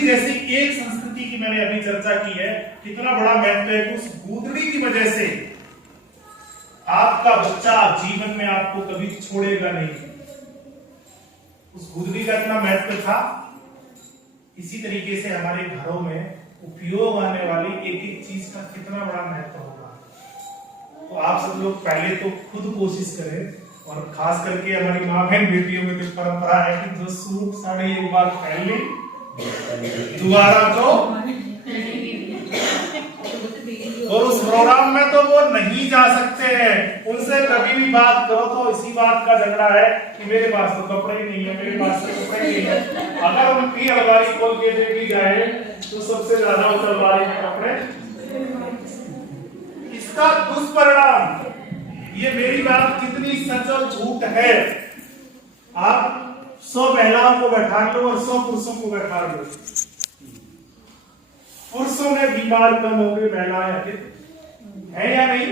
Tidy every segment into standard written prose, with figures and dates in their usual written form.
जैसी एक संस्कृति की मैंने अभी चर्चा की है, कितना बड़ा महत्व है। उस गूदड़ी की वजह से आपका बच्चा जीवन में आपको कभी छोड़ेगा नहीं। उस गूदड़ी का इतना महत्व था। इसी तरीके से हमारे घरों में उपयोग आने वाली एक एक चीज का कितना बड़ा महत्व होगा। तो आप सब लोग पहले तो खुद कोशिश करें, और खास करके हमारी माँ बहन बेटियों में तो परंपरा है कि जो सूट साड़ी एक बार पहन ली दोबारा तो, और उस प्रोग्राम में तो वो नहीं जा सकते हैं। उनसे कभी भी बात करो तो इसी बात का झगड़ा है कि मेरे पास तो कपड़े ही नहीं है, मेरे पास तो कपड़े नहीं है। अगर उनकी अलमारी खोल के देखी जाए तो सबसे ज्यादा उस अलमारी में कपड़े। इसका दुष्परिणाम, ये मेरी बात कितनी सच और झूठ है, आप 100 महिलाओं को बैठा लो और 100 पुरुषों को बैठा लो, पुरुषों में बीमार कम होंगे, महिलाएं अधिक है या नहीं।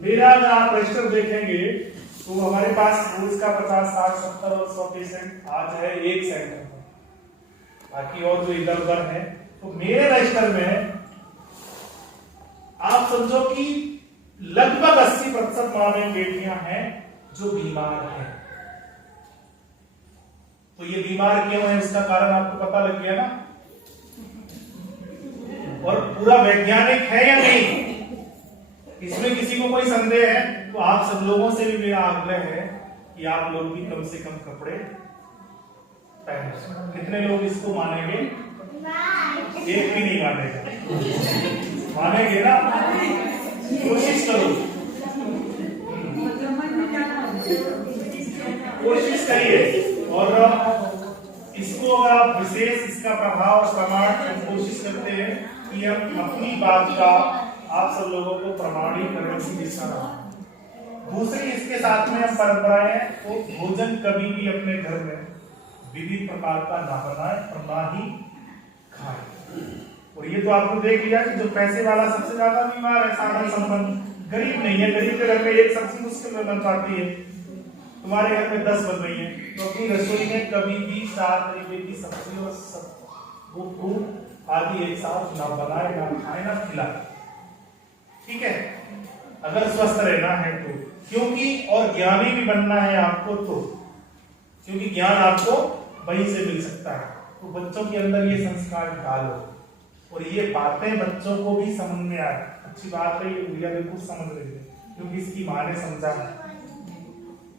मेरा अगर आप रजिस्टर देखेंगे तो हमारे पास रोज का 50, 60, 70 और 100 पेशेंट आज है एक सेंटर में, बाकी और जो इधर उधर है। तो मेरे रजिस्टर में आप समझो कि लगभग 80% मां बहन बेटियां हैं जो बीमार हैं। तो ये बीमार क्यों है, इसका कारण आपको पता लग गया ना, और पूरा वैज्ञानिक है या नहीं, इसमें किसी को कोई संदेह है। तो आप सब लोगों से भी मेरा आग्रह है कि आप लोग भी कम से कम कपड़े पहने। कितने लोग इसको मानेंगे? एक भी नहीं मानेगा। मानेंगे ना? कोशिश करो, कोशिश करिए। और इसको अगर आप विशेष इसका प्रभाव और प्रमाण कोशिश करते हैं कि हम अपनी बात का आप सब लोगों को प्रमाणित करने की दिशा में। दूसरी इसके साथ में हम परंपराएं, तो भोजन कभी भी अपने घर में विविध प्रकार का ना बनाए और ना ही खाए। और ये तो आपको देख लिया कि जो पैसे वाला सबसे ज्यादा बीमार है, साधन संपन्न गरीब नहीं है। गरीब के घर में एक सब्जी मुश्किल में बन पाती है, तुम्हारे घर में 10 बन रही है। तो अपनी रसोई में कभी भी 4 तरीके की सब्जी और वो फ्रूट आदि एक साथ ना बनाए, ना खाए, ना खिलाए, ठीक है, अगर स्वस्थ रहना है तो। क्योंकि और ज्ञानी भी बनना है आपको, तो क्योंकि ज्ञान आपको वहीं से मिल सकता है। तो बच्चों के अंदर ये संस्कार डालो और ये बातें बच्चों को भी समझ में आए। अच्छी बात है, ये गुड़िया बिल्कुल समझ रही है क्योंकि इसकी माँ ने समझा है।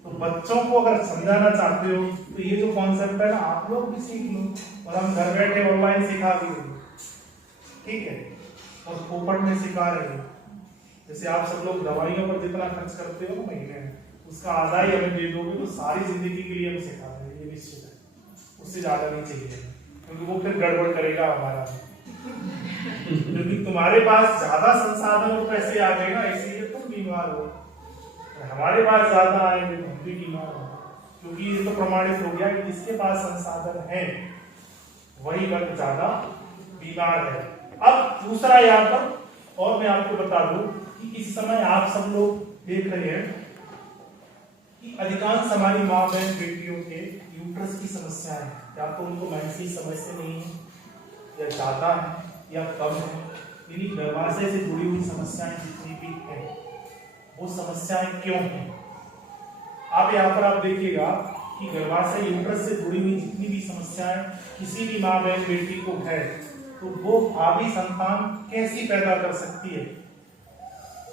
तो बच्चों को अगर समझाना चाहते हो तो ये जो कॉन्सेप्ट है ना, आप लोग भी सीख लो, और हम घर बैठे ऑनलाइन सिखा भी रहे, ठीक है, और पोपट में सिखा रहे हैं। जैसे आप सब लोग दवाइयों पर जितना खर्च करते हो महीने में, उसका आधा ही हमें दे दोगे तो सारी जिंदगी के लिए हम सिखा रहे हैं, ये निश्चित है। उससे ज्यादा नहीं चाहिए, क्योंकि वो फिर गड़बड़ करेगा हमारा। क्योंकि तुम्हारे पास ज्यादा संसाधन और पैसे आ गए ना, इसीलिए तुम बीमार हो। हमारे पास ज्यादा आएंगे तो हम भी बीमार हो, क्योंकि ये तो प्रमाणित हो गया कि जिसके पास संसाधन है वही वर्ग ज्यादा बीमार है। अब दूसरा यहाँ पर और मैं आपको बता दूं कि इस समय आप सब लोग देख रहे हैं कि अधिकांश हमारी माँ बहन बेटियों के यूट्रस की समस्याएं हैं। या तो उनको मेंसेस समझते नहीं है, या ज्यादा है, या कम है। यानी गर्भाशय से जुड़ी हुई समस्याएं जितनी भी है, वो समस्याएं क्यों हैं? आप यहाँ पर आप देखिएगा कि गर्भाशय यूट्रस से जुड़ी हुई जितनी भी समस्याएं किसी भी माँ बहन बेटी को है, तो वो भावी संतान कैसी पैदा कर सकती है?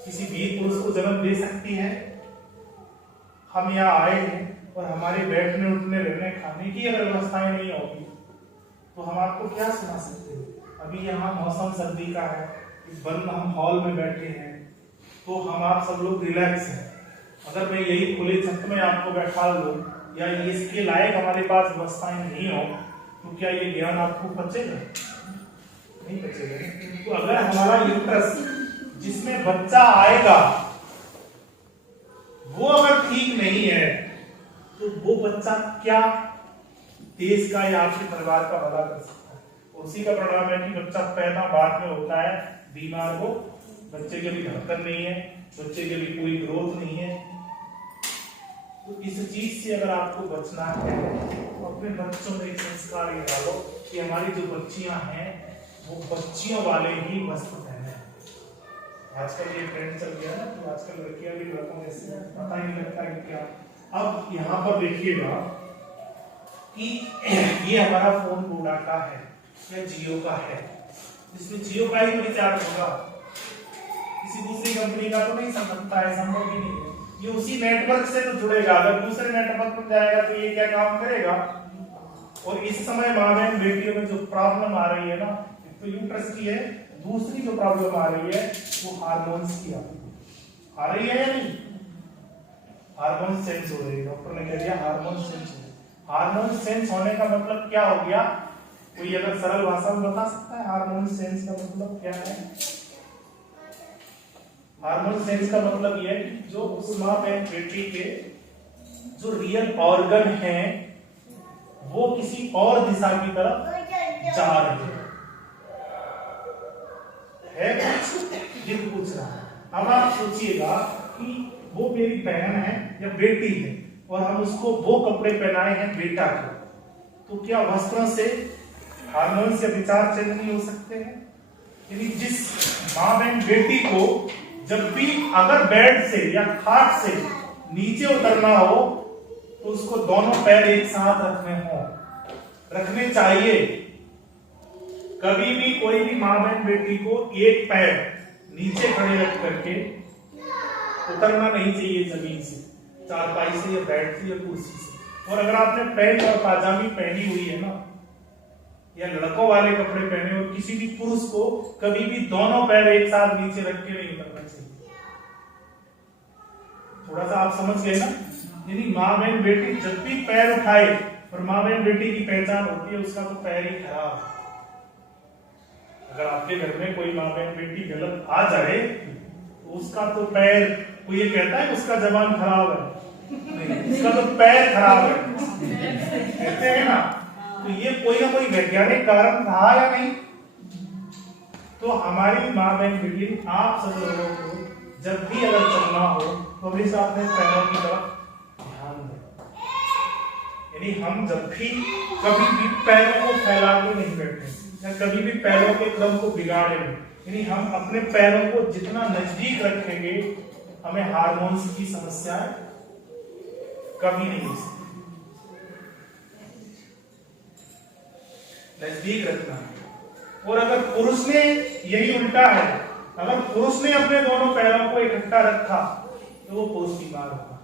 किसी वीर पुरुष को जन्म दे सकती है? हम यहाँ आए हैं और हमारे बैठने उठने रहने खाने की अगर व्यवस्थाएं नहीं होगी तो हम आपको क्या सुना सकते हैं? अभी यहाँ मौसम सर्दी का है, इस बंद हम हॉल में बैठे हैं, तो हम आप सब लोग रिलैक्स हैं। अगर मैं यही खुले छत में आपको बैठा लूं या इसके लायक हमारे पास व्यवस्थाएं नहीं हो, तो क्या ये ज्ञान आपको पचेगा? नहीं बचेगा। तो अगर हमारा यूट्रस जिसमें बच्चा आएगा वो अगर ठीक नहीं है, तो वो बच्चा क्या देश का या आपके परिवार का भला कर सकता है? उसी का परिणाम है कि बच्चा पैदा बाद में होता है बीमार हो, बच्चे के भी धड़कन नहीं है, बच्चे के भी कोई ग्रोथ नहीं है, तो इस चीज से अगर आपको बचना है तो अपने बच्चों में एक संस्कार ये डालो कि हमारी जो बच्चियां हैं वो बच्चियों वाले ही वस्त्र पहने। आजकल ये ट्रेंड चल गया है तो आजकल लड़कियां भी लड़कों में से पता ही नहीं लगता कि क्या। अब यहाँ पर देखिएगा कि ये हमारा फोन वोडा का है या जियो का है, इसमें जियो का ही रिचार्ज होगा, किसी दूसरी कंपनी का तो नहीं सकता है, संभव ही नहीं है। ये उसी नेटवर्क से तो जुड़ेगा, अगर दूसरे नेटवर्क पर जाएगा तो ये क्या काम करेगा। और इस समय माँ बहन बेटियों में जो प्रॉब्लम आ रही है ना, एक तो यूट्रस की है, दूसरी जो प्रॉब्लम आ रही है वो हार्मोन्स की आ रही है या नहीं। हार्मोन चेंज हो रही है, डॉक्टर ने कह दिया हार्मोन चेंज हो। हार्मोन चेंज होने का मतलब क्या हो गया, कोई अगर सरल भाषा में बता सकता है हार्मोन चेंज का मतलब क्या है। हार्मोन चेंज का मतलब यह है कि जो उस माँ बहन बेटी के जो रियल ऑर्गन हैं वो किसी और दिशा की तरफ जा रहे हैं, ये पूछ रहा है। अब आप सोचिएगा कि वो मेरी बहन है या बेटी है और हम उसको वो कपड़े पहनाए हैं बेटा को, तो क्या वस्त्रों से हार्मोन से विचार चेंज नहीं हो सकते हैं। यानी जिस माँ बहन बेटी को जब भी अगर बेड से या खाट से नीचे उतरना हो तो उसको दोनों पैर एक साथ रखने चाहिए। कभी भी कोई भी माँ बहन बेटी को एक पैर नीचे खड़े रख करके उतरना नहीं चाहिए जमीन से, चारपाई से या बेड से या कुर्सी से। और अगर आपने पैंट और पाजामी पहनी हुई है ना या लड़कों वाले कपड़े पहने और किसी भी पुरुष को कभी भी दोनों पैर एक साथ नीचे रख के नहीं उतरना चाहिए। थोड़ा सा आप समझ गए ना। यानी माँ बहन बेटी जब भी पैर उठाए, और माँ बहन बेटी की पहचान होती है उसका तो पैर ही खराब। अगर आपके घर में कोई माँ बहन बेटी गलत आ जाए तो उसका तो पैर, कोई ये कहता है उसका जबान खराब है, नहीं, उसका तो पैर खराब है कहते हैं ना। तो ये कोई ना कोई वैज्ञानिक कारण रहा या नहीं। तो हमारी माँ बहन बेटी, आप सब लोगों को जब भी अगर चलना हो तो हमेशा अपने पैरों की तरफ ध्यान दें। यानी हम जब भी कभी भी पैरों को फैला के नहीं बैठे या कभी भी पैरों के क्रम को बिगाड़े नहीं। यानी हम अपने पैरों को जितना नजदीक रखेंगे हमें हार्मोन्स की समस्या कभी नहीं हो सकती। नजदीक रखना है। और अगर पुरुष ने यही उल्टा है, अगर पुरुष ने अपने दोनों पैरों को इकट्ठा रखा तो वो पुरुष बीमार होगा।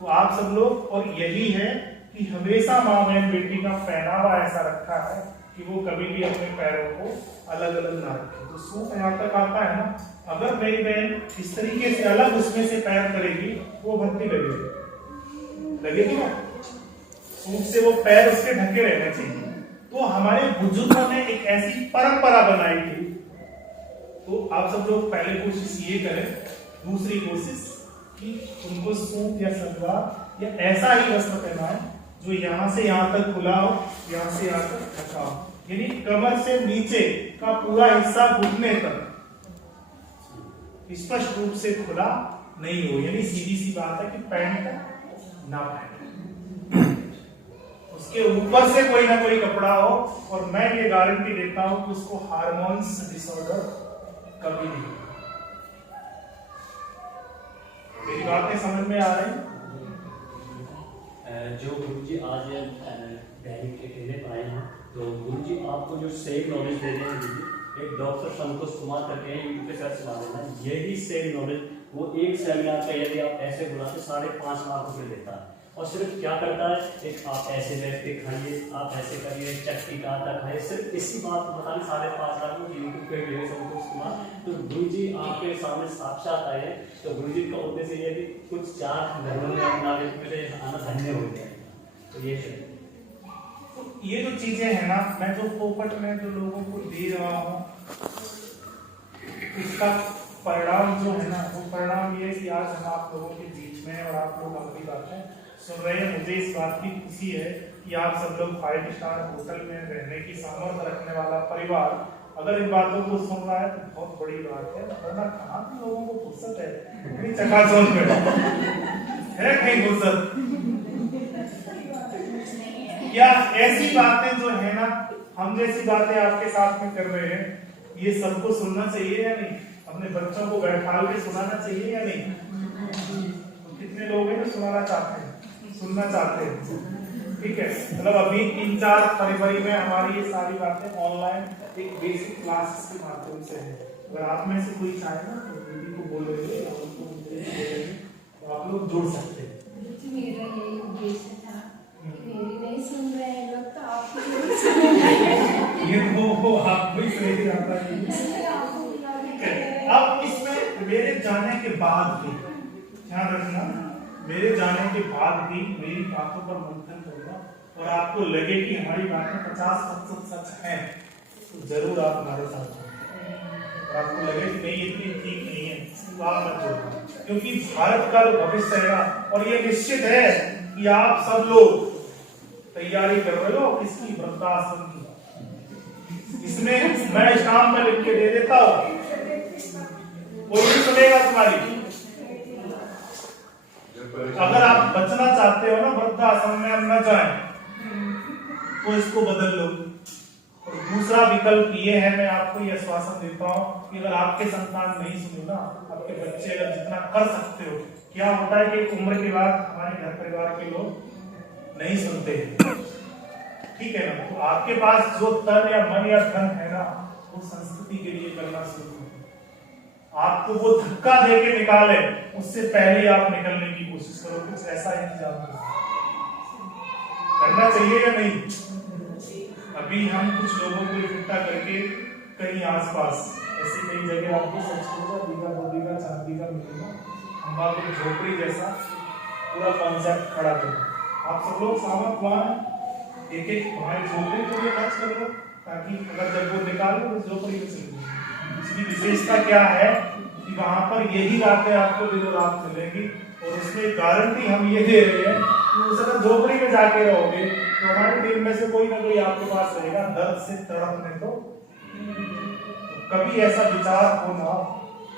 तो आप सब लोग, और यही है कि हमेशा माँ बहन बेटी का पहनावा ऐसा रखा है कि वो कभी भी अपने पैरों को अलग अलग ना रखे। तो सूट यहाँ तक आता है ना, अगर मेरी बहन इस तरीके से अलग उसमें से पैर करेगी वो भक्ति लगेगी ना, सूट से वो पैर उसके ढके रहने चाहिए। तो हमारे बुजुर्गों ने एक ऐसी परंपरा बनाई थी। तो आप सब लोग पहले कोशिश ये करें, दूसरी कोशिश कि उनको सूट या सलवार या ऐसा ही वस्त्र पहनाएं जो यहाँ से यहाँ तक खुला हो, यहाँ से यहाँ तक ढका हो। यानी कमर से नीचे का पूरा हिस्सा घुटने तक स्पष्ट रूप से खुला नहीं हो। यानी सीधी सी बात है कि पैंट ना पहने, उसके ऊपर से कोई ना कोई कपड़ा हो। और मैं ये गारंटी देता हूं कि उसको हार्मोन्स डिसऑर्डर कभी नहीं। मेरी बातें समझ में आ रही? जो गुरुजी आज दिल्ली के ठेले पर आए हैं, तो गुरुजी आपको जो सेम नॉलेज दे रहे हैं गुरुजी, एक डॉक्टर संतोष कुमार करके हैं, यूट्यूब पे सर्च मार देना, यही सेम नॉलेज वो एक सेमिनार का यदि आप ऐसे बुलाते 5.5 लाख रुपए देता है। और सिर्फ क्या करता है, एक आप ऐसे बैठ के खाइए, आप ऐसे करिए, चटनी का आटा खाइए, सिर्फ इसी बात को बताने 5.5 लाख में यूट्यूब पे वीडियो संतोष कुमार। तो गुरुजी आपके सामने साक्षात आए, तो गुरुजी का उद्देश्य ये कि कुछ 4 घरों में अपना आना धन्य हो गया। तो ये जो चीजें है ना, मैं जो फोकट में जो लोगों को दे रहा हूँ इसका परिणाम जो है ना, वो परिणाम ये है कि आज हम आप लोगों के बीच में और आप लोग हमारी बातें सुन रहे हैं। मुझे इस बात की खुशी है कि आप सब लोग 5 स्टार होटल में रहने की सामर्थ्य रखने वाला परिवार अगर इन बातों को सुन रहा है तो बहुत बड़ी बात है। वरना कहाँ लोगों को फुर्सत है चकाचौंध में। है कहीं फुर्सत? क्या ऐसी बातें जो है ना, हम जैसी बातें आपके साथ में कर रहे हैं, ये सबको सुनना चाहिए या नहीं? अपने बच्चों को बैठाल के सुनाना चाहिए या नहीं? तो कितने लोग हैं जो सुनाना चाहते हैं, सुनना चाहते हैं? ठीक है, मतलब अभी 3-4 फरवरी में हमारी ये सारी बातें ऑनलाइन एक बेसिक क्लासेस के माध्यम से है। अगर आप में से कोई चाहे ना तो दीदी को बोलेंगे, तो आप लोग जुड़ सकते हैं। मेरा यही उद्देश्य था, मेरी नहीं सुन रहे हैं लोग तो आपको जरूर सुनेंगे। ये तो आपको ही सही आता है। ठीक है, अब इसमें मेरे जाने के बाद भी ध्यान रखना, मेरे जाने के बाद भी मेरी बातों पर मंथन करना, और आपको लगे कि हमारी बातें 50% सच है तो जरूर आप हमारे साथ हो। और आपको लगे कि नहीं इतनी ठीक नहीं है तो आप मत जोड़ना, क्योंकि भारत का भविष्य है और ये निश्चित है कि आप सब लोग तैयारी कर रहे हो किसकी? वृद्धाश्रम की। इसमें मैं स्टाम्प पे लिख के दे देता हूं, कोई नहीं सुनेगा तुम्हारी। अगर आप बचना चाहते हो ना वृद्धाश्रम में न जाएं, तो इसको बदल लो। और दूसरा विकल्प ये है, मैं आपको ये आश्वासन देता हूं कि अगर आपके संतान नहीं सुने ना, आपके बच्चे अगर जितना कर सकते हो, क्या होता है कि उम्र के बाद हमारे घर परिवार के लोग नहीं सुनते, ठीक है ना? तो आपके पास जो तन या मन या धन है ना, वो संस्कृति के लिए करना शुरू करो। आपको वो धक्का दे के निकाले, उससे पहले आप निकलने की कोशिश करो। कुछ ऐसा इंतजाम करना चाहिए या नहीं? अभी हम कुछ लोगों को इकट्ठा करके कहीं आसपास ऐसी कई जगह आपको सर्च करूंगा, 1 बीघा 2 बीघा 4 बीघा मिलेगा, हम आपको झोपड़ी जैसा पूरा कॉन्सेप्ट खड़ा करें। आप सब लोग सामत वहां एक हमारी झोपड़ी को भी खर्च कर लो, ताकि अगर जब वो निकालो तो झोपड़ी में चले जाए। इसकी विशेषता क्या है कि वहां पर यही बातें आपको दिनों रात मिलेंगी, और उसमें गारंटी हम ये दे रहे हैं कि उस अगर झोपड़ी में जाके रहोगे तो हमारे टीम में से कोई ना कोई आपके पास रहेगा दर्द से तड़पने। तो कभी ऐसा विचार हो ना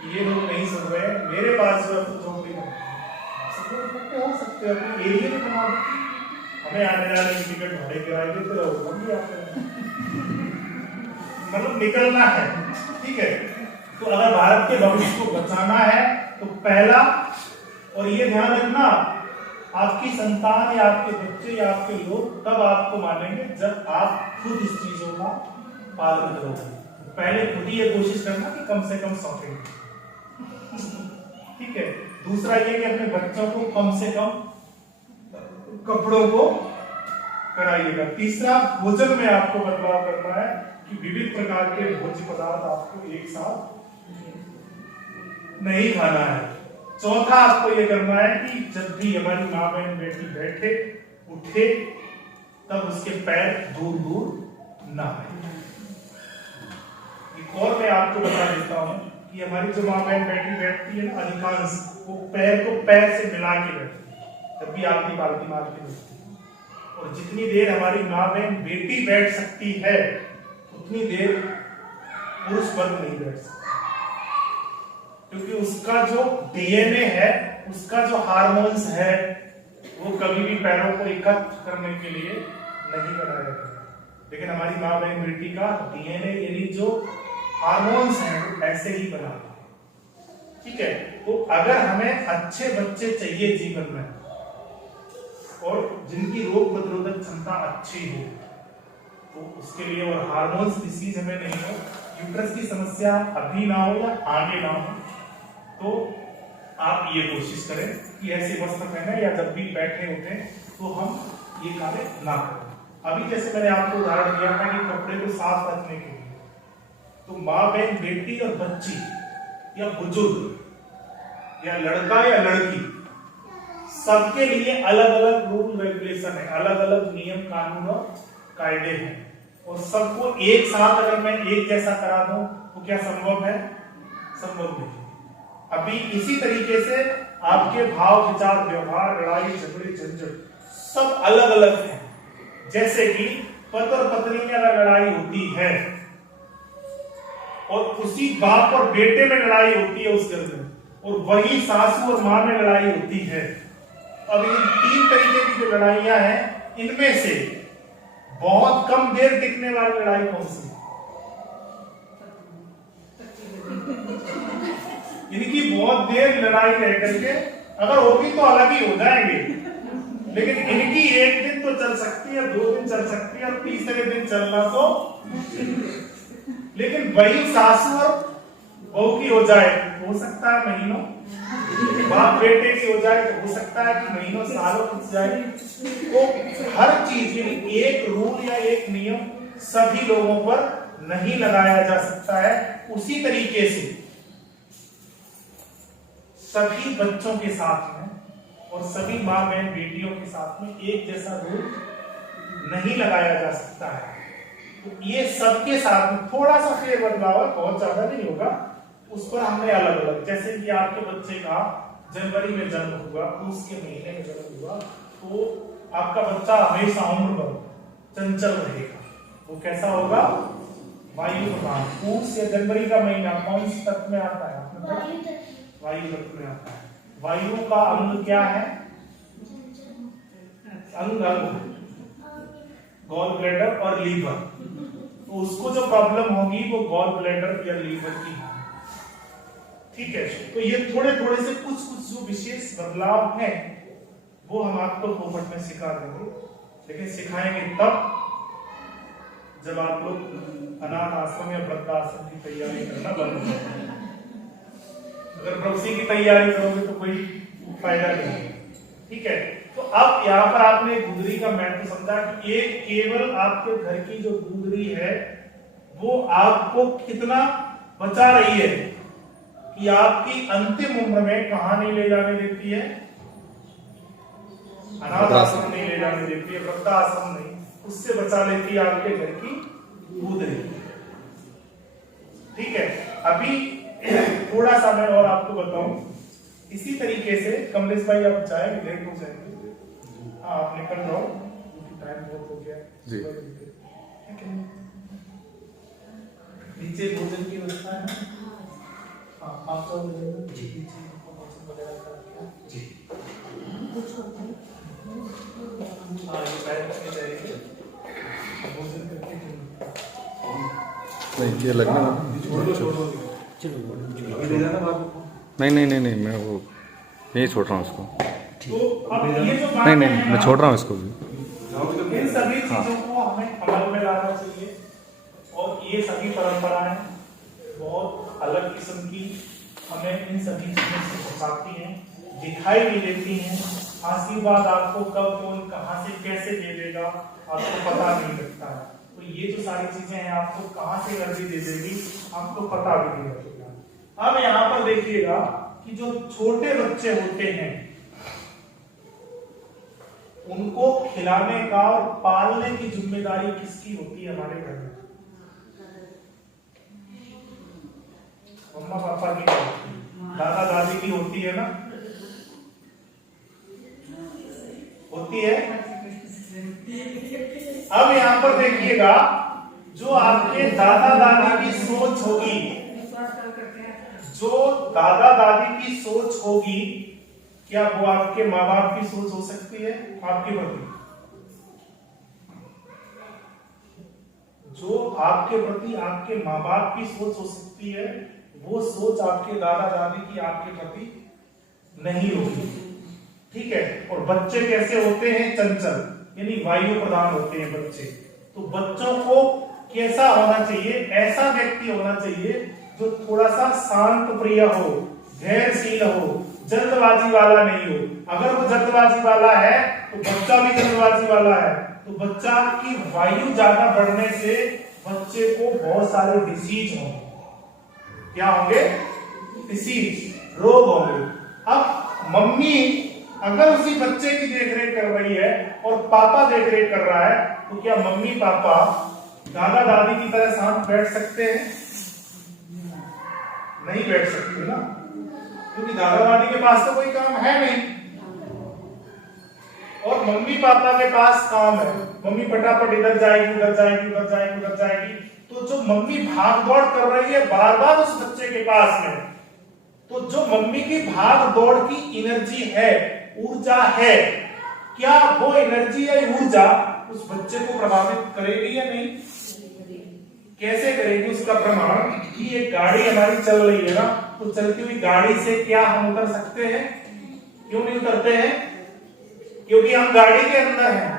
ये लोग नहीं सुन रहे, मेरे पास जो तो झोपड़ी में सब लोग इकट्ठे हो सकते हो, अपने एरिया में बना दो, हमें आने जाने की टिकट भाड़े किराए देते रहो, हम भी आते हैं। मतलब निकलना है, ठीक है? तो अगर भारत के भविष्य को बचाना है तो पहला, और ये ध्यान रखना, आपकी संतान या आपके बच्चे या आपके लोग तब आपको मानेंगे जब आप खुद इस चीजों का पालन करोगे। पहले खुद ही ये कोशिश करना कि कम से कम शॉपिंग, ठीक है? दूसरा ये कि अपने बच्चों को कम से कम कपड़ों को कराइएगा। तीसरा, भोजन में आपको बदलाव करना है कि विविध प्रकार के भोज्य पदार्थ आपको एक साथ नहीं खाना है। चौथा, आपको यह करना है कि जब भी हमारी माँ बहन बेटी बैठे उठे तब उसके पैर दूर दूर ना आए। एक और मैं आपको बता देता हूं कि हमारी जो माँ बहन बेटी बैठती है ना, अधिकांश वो पैर को पैर से मिला के बैठती है जब भी आपकी बाल्टी मार के बैठती है। और जितनी देर हमारी माँ बहन बेटी बैठ सकती है उतनी देर पुरुष वर्ग नहीं बैठ सकता, क्योंकि उसका जो डीएनए है, उसका जो हार्मोन्स है, वो कभी भी पैरों को एकत्र करने के लिए नहीं बनाया जाता। लेकिन हमारी माँ बहन बेटी का डीएनए यानी जो हार्मोन्स हैं वो ऐसे ही बना है, ठीक है? तो अगर हमें अच्छे बच्चे चाहिए जीवन में और जिनकी रोग प्रतिरोधक क्षमता अच्छी हो, तो उसके लिए और हार्मोन्स डिसीज हमें नहीं हो, यूट्रस की समस्या अभी ना हो या आगे ना हो, तो आप ये कोशिश करें कि ऐसे वस्त्र पहने या जब भी बैठे उठे तो हम ये कार्य ना करें। अभी जैसे मैंने आपको उदाहरण दिया था कि कपड़े को साफ रखने के लिए, तो माँ बहन बेटी और बच्ची या बुजुर्ग या लड़का या लड़की, सबके लिए अलग अलग रूल रेगुलेशन है, अलग अलग नियम कानून और कायदे हैं, और सबको एक साथ अगर मैं एक जैसा करा दूं तो क्या संभव है? संभव नहीं। अभी इसी तरीके से आपके भाव, विचार, व्यवहार, लड़ाई झगड़े झंझट सब अलग अलग हैं। जैसे कि पति और पत्नी में अगर लड़ाई होती है और उसी बाप और बेटे में लड़ाई होती है उस घर में, और वही सासू और मां में लड़ाई होती है, अब इन 3 तरीके की जो लड़ाइयां हैं, इनमें से बहुत कम देर टिकने वाली लड़ाई कौन सी है? इनकी बहुत देर लड़ाई रह करके अगर होगी तो अलग ही हो जाएंगे, लेकिन इनकी एक दिन तो चल सकती है, 2 दिन चल सकती है, और तीसरे दिन चलना तो, लेकिन वही सासू और बहू की हो जाए हो सकता है महीनों, बाप बेटे की हो जाए तो हो सकता है कि महीनों सालों खिंच जाए। तो हर चीज एक रूल या एक नियम सभी लोगों पर नहीं लगाया जा सकता है। उसी तरीके से सभी बच्चों के साथ में और सभी माँ बहन बेटियों के साथ में एक जैसा रूल नहीं लगाया जा सकता है। तो ये सबके साथ में थोड़ा सा फेर बदलाव है, बहुत ज्यादा नहीं होगा, उस पर हमने अलग अलग, जैसे कि आपके बच्चे का जनवरी में जन्म हुआ, उसके महीने में जन्म हुआ, तो आपका बच्चा हमेशा उम्र भर चंचल रहेगा। वो कैसा होगा? वायु प्रधान। पूस या जनवरी का महीना कौन सी तत्व में आता है? वायु तत्व में आता है। वायु का अंग क्या है? अंग गॉल ब्लैडर और लीवर। तो उसको जो प्रॉब्लम होगी वो गॉल ब्लैडर या लीवर की होगी। ठीक है, तो ये थोड़े थोड़े से कुछ जो विशेष बदलाव हैं वो हम आपको फोकट में सिखा देंगे, लेकिन सिखाएंगे तब जब आप लोग अनाथ आश्रम या वृद्धाश्रम की तैयारी करना बंद कर दें। अगर प्रॉक्सी की तैयारी करोगे तो कोई फायदा नहीं है। ठीक है, तो अब यहाँ पर आपने गुदरी का महत्व समझा कि एक केवल आपके घर की जो गुदरी है वो आपको कितना बचा रही है कि आपकी अंतिम उम्र में कहां नहीं ले जाने देती है? अनाथ आश्रम नहीं ले जाने देती है, वृद्धाश्रम नहीं, उससे बचा लेती है आपके घर की गुदरी। ठीक है, अभी थोड़ा सा मैं और आपको बताऊं, इसी तरीके से कमलेश भाई आप जाएंगे, लेट हो जाएंगे, आप निकल जाओ क्योंकि टाइम बहुत हो गया जी। ठीक है, नीचे भोजन की व्यवस्था है। हाँ, आप सब जी भोजन वगैरह करके जी। हाँ, ये पैर रखने जाएंगे, भोजन करके नहीं ये लगना नहीं मैं वो यही छोड़ रहा हूँ उसको। तो अब ये जो नहीं मैं छोड़ रहा हूँ इसको भी। इन सभी चीजों को हमें अमल में लाना चाहिए, और ये सभी परंपराएं बहुत अलग किस्म की हमें इन सभी चीजों से बचाती हैं, दिखाई भी देती हैं। आशीर्वाद आपको कब कौन कहां से कैसे दे देगा आपको पता नहीं लगता है। तो ये जो सारी चीजें हैं आपको कहां से एनर्जी दे देगी आपको पता भी नहीं लगेगा। अब यहाँ पर देखिएगा कि जो छोटे बच्चे होते हैं उनको खिलाने का और पालने की जिम्मेदारी किसकी होती है हमारे घर में? मम्मा पापा की होती है, दादा दादी की होती है ना, होती है। अब यहाँ पर देखिएगा जो आपके दादा दादी की सोच होगी, जो दादा दादी की सोच होगी, क्या वो आपके माँ बाप की सोच हो सकती है आपके प्रति? जो आपके प्रति आपके माँ बाप की सोच हो सकती है वो सोच आपके दादा दादी की आपके प्रति नहीं होगी। ठीक है, और बच्चे कैसे होते हैं? चंचल, यानी वायु प्रधान होते हैं बच्चे। तो बच्चों को कैसा होना चाहिए? ऐसा व्यक्ति होना चाहिए जो थोड़ा सा शांत प्रिय हो, धैर्यशील हो, जल्दबाजी वाला नहीं हो। अगर वो जल्दबाजी वाला है तो बच्चा भी जल्दबाजी वाला है, तो बच्चा की वायु ज्यादा बढ़ने से बच्चे को बहुत सारे डिसीज होंगे। क्या होंगे? डिसीज, रोग होंगे। अब मम्मी अगर उसी बच्चे की देखरेख कर रही है और पापा देखरेख कर रहा है, तो क्या मम्मी पापा दादा दादी की तरह साथ बैठ सकते हैं? नहीं बैठ सकते ना, क्योंकि दादा दादी के पास तो कोई काम है नहीं और मम्मी पापा के पास काम है। मम्मी फटाफट इधर जाएगी उधर जाएगी उधर जाएगी उधर जाएगी, तो जो मम्मी भाग दौड़ कर रही है बार बार उस बच्चे के पास में, तो जो मम्मी की भाग दौड़ की एनर्जी है ऊर्जा है, क्या वो एनर्जी या ऊर्जा उस बच्चे को प्रभावित करेगी या नहीं? कैसे करेगी? उसका प्रमाण कि एक गाड़ी हमारी चल रही है ना, तो चलती हुई गाड़ी से क्या हम उतर सकते हैं? क्यों नहीं उतरते हैं? क्योंकि हम गाड़ी के अंदर हैं,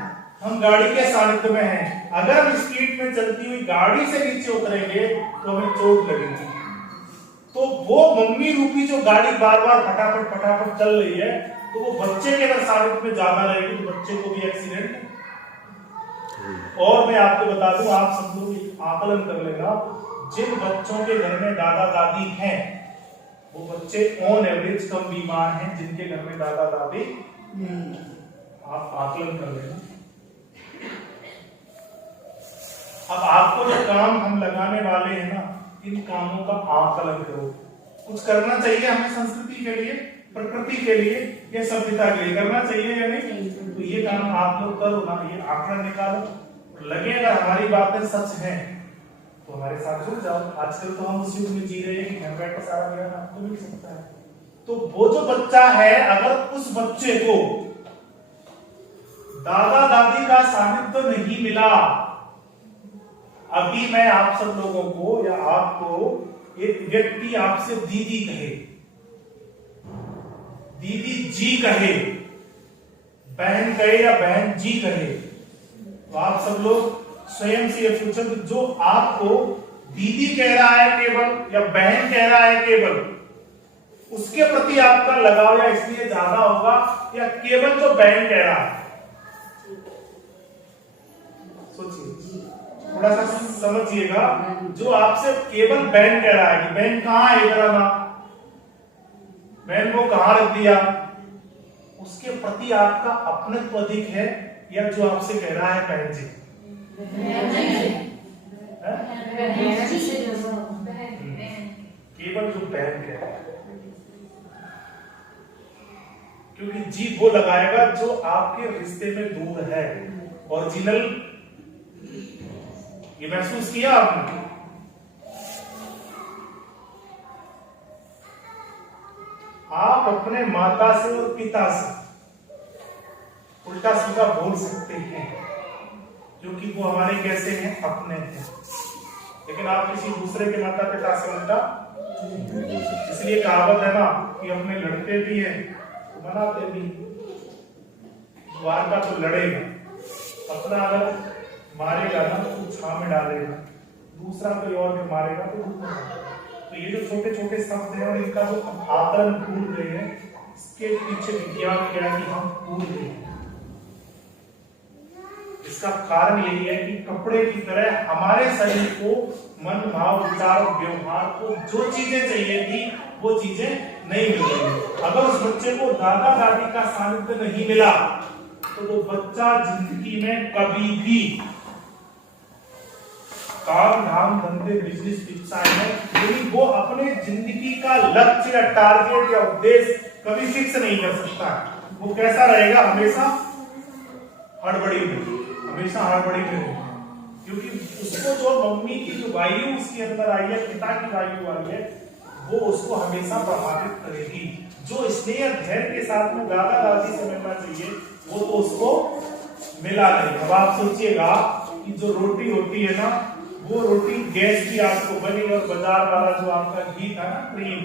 हम गाड़ी के सानिध्य में हैं। अगर हम स्पीड में चलती हुई गाड़ी से नीचे उतरेंगे तो हमें चोट लगेगी। तो वो मम्मी रूपी जो गाड़ी बार बार फटाफट फटाफट चल रही है, तो वो बच्चे के अगर सानिध्य में ज्यादा रहेगी तो बच्चे को भी एक्सीडेंट। और मैं आपको बता दूं, आप सब लोग आकलन कर लेना, जिन बच्चों के घर में दादा दादी हैं वो बच्चे ऑन एवरेज कम बीमार हैं जिनके घर में दादा दादी नहीं। आप आकलन कर लेना। अब आपको जो काम हम लगाने वाले हैं ना, इन कामों का आकलन करो। कुछ करना चाहिए हमें संस्कृति के लिए, प्रकृति के लिए या सभ्यता के लिए, करना चाहिए या नहीं? तो ये काम आप लोग करो ना, ये आकलन निकालो। लगे अगर हमारी बातें सच हैं तो हमारे साथ जुड़ जाओ। आजकल तो हम उस युग में जी रहे हैं कि घर बैठे सारा ज्ञान आपको मिल सकता है। तो वो जो बच्चा है, अगर उस बच्चे को दादा दादी का सानिध्य नहीं मिला, अभी मैं आप सब लोगों को या आपको एक व्यक्ति आपसे दीदी कहे, दीदी जी कहे, बहन कहे या बहन जी कहे, तो आप सब लोग स्वयं से ये पूछो कि जो आपको दीदी कह रहा है केवल या बहन कह रहा है केवल, उसके प्रति आपका लगाव या इसलिए ज्यादा होगा या केवल जो बहन कह रहा है? सोचिए, थोड़ा सा समझिएगा। जो आपसे केवल बहन कह रहा है कि बहन कहाँ है, इधर आना, बहन को कहाँ रख दिया, उसके प्रति आपका अपनत्व अधिक है या जो आपसे कह रहा है बहन जी? केवल जो बहन कह रहा है, क्योंकि जी वो लगाएगा जो आपके रिश्ते में दूर है। ओरिजिनल, ये महसूस किया आपने? आप अपने माता से और पिता से उल्टा सीधा बोल सकते हैं क्योंकि वो हमारे कैसे हैं? अपने हैं। लेकिन आप किसी दूसरे के माता पिता से उल्टा, इसलिए कहावत है ना कि अपने लड़ते भी हैं तो मनाते भी। द्वार का तो लड़ेगा, अपना अगर मारेगा ना तो छां में डालेगा, दूसरा कोई और भी मारेगा तो धूप में डालेगा। तो ये जो छोटे छोटे शब्द हैं और इनका जो आकलन भूल गए हैं, इसके पीछे विज्ञान क्या है कि हम भूल गए हैं। इसका कारण यही है कि कपड़े की तरह हमारे शरीर को मन भाव विचार और व्यवहार को जो चीजें चाहिए थी वो चीजें नहीं मिल रही। अगर उस बच्चे को दादा दादी का सानिध्य नहीं मिला तो वो बच्चा जिंदगी में कभी भी काम धाम धंधे बिजनेस व्यवसाय में, यदि वो अपने जिंदगी का लक्ष्य या टारगेट या उद्देश्य कभी फिक्स नहीं कर सकता। वो कैसा रहेगा? हमेशा हड़बड़ी में, हमेशा हड़बड़ी में, क्योंकि उसको जो मम्मी की जो वायु उसके अंदर आई है, पिता की वायु आई है, वो उसको हमेशा प्रभावित करेगी। जो स्नेह धैर्य के साथ में दादा दादी से मिलना चाहिए वो तो उसको मिला नहीं। अब आप सोचिएगा कि जो रोटी होती है ना, वो रोटी गैस की आपको बनी और बाजार वाला जो आपका घी था ना, क्रीम,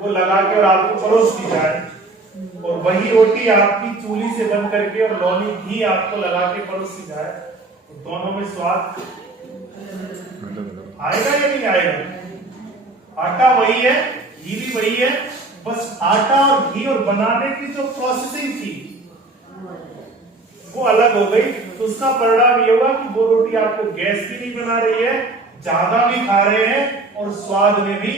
वो लगा के और आपको परोस दी जाए, और वही रोटी आपकी चूल्ही से बन करके और लौनी घी आपको लगा के परोस दी जाए, तो दोनों में स्वाद आएगा या नहीं आएगा? आटा वही है, घी भी वही है, बस आटा और घी और बनाने की जो प्रोसेसिंग थी वो अलग हो गई। तो उसका परिणाम ये हुआ कि वो रोटी आपको गैस की नहीं बना रही है, ज्यादा भी खा रहे हैं और स्वाद में भी।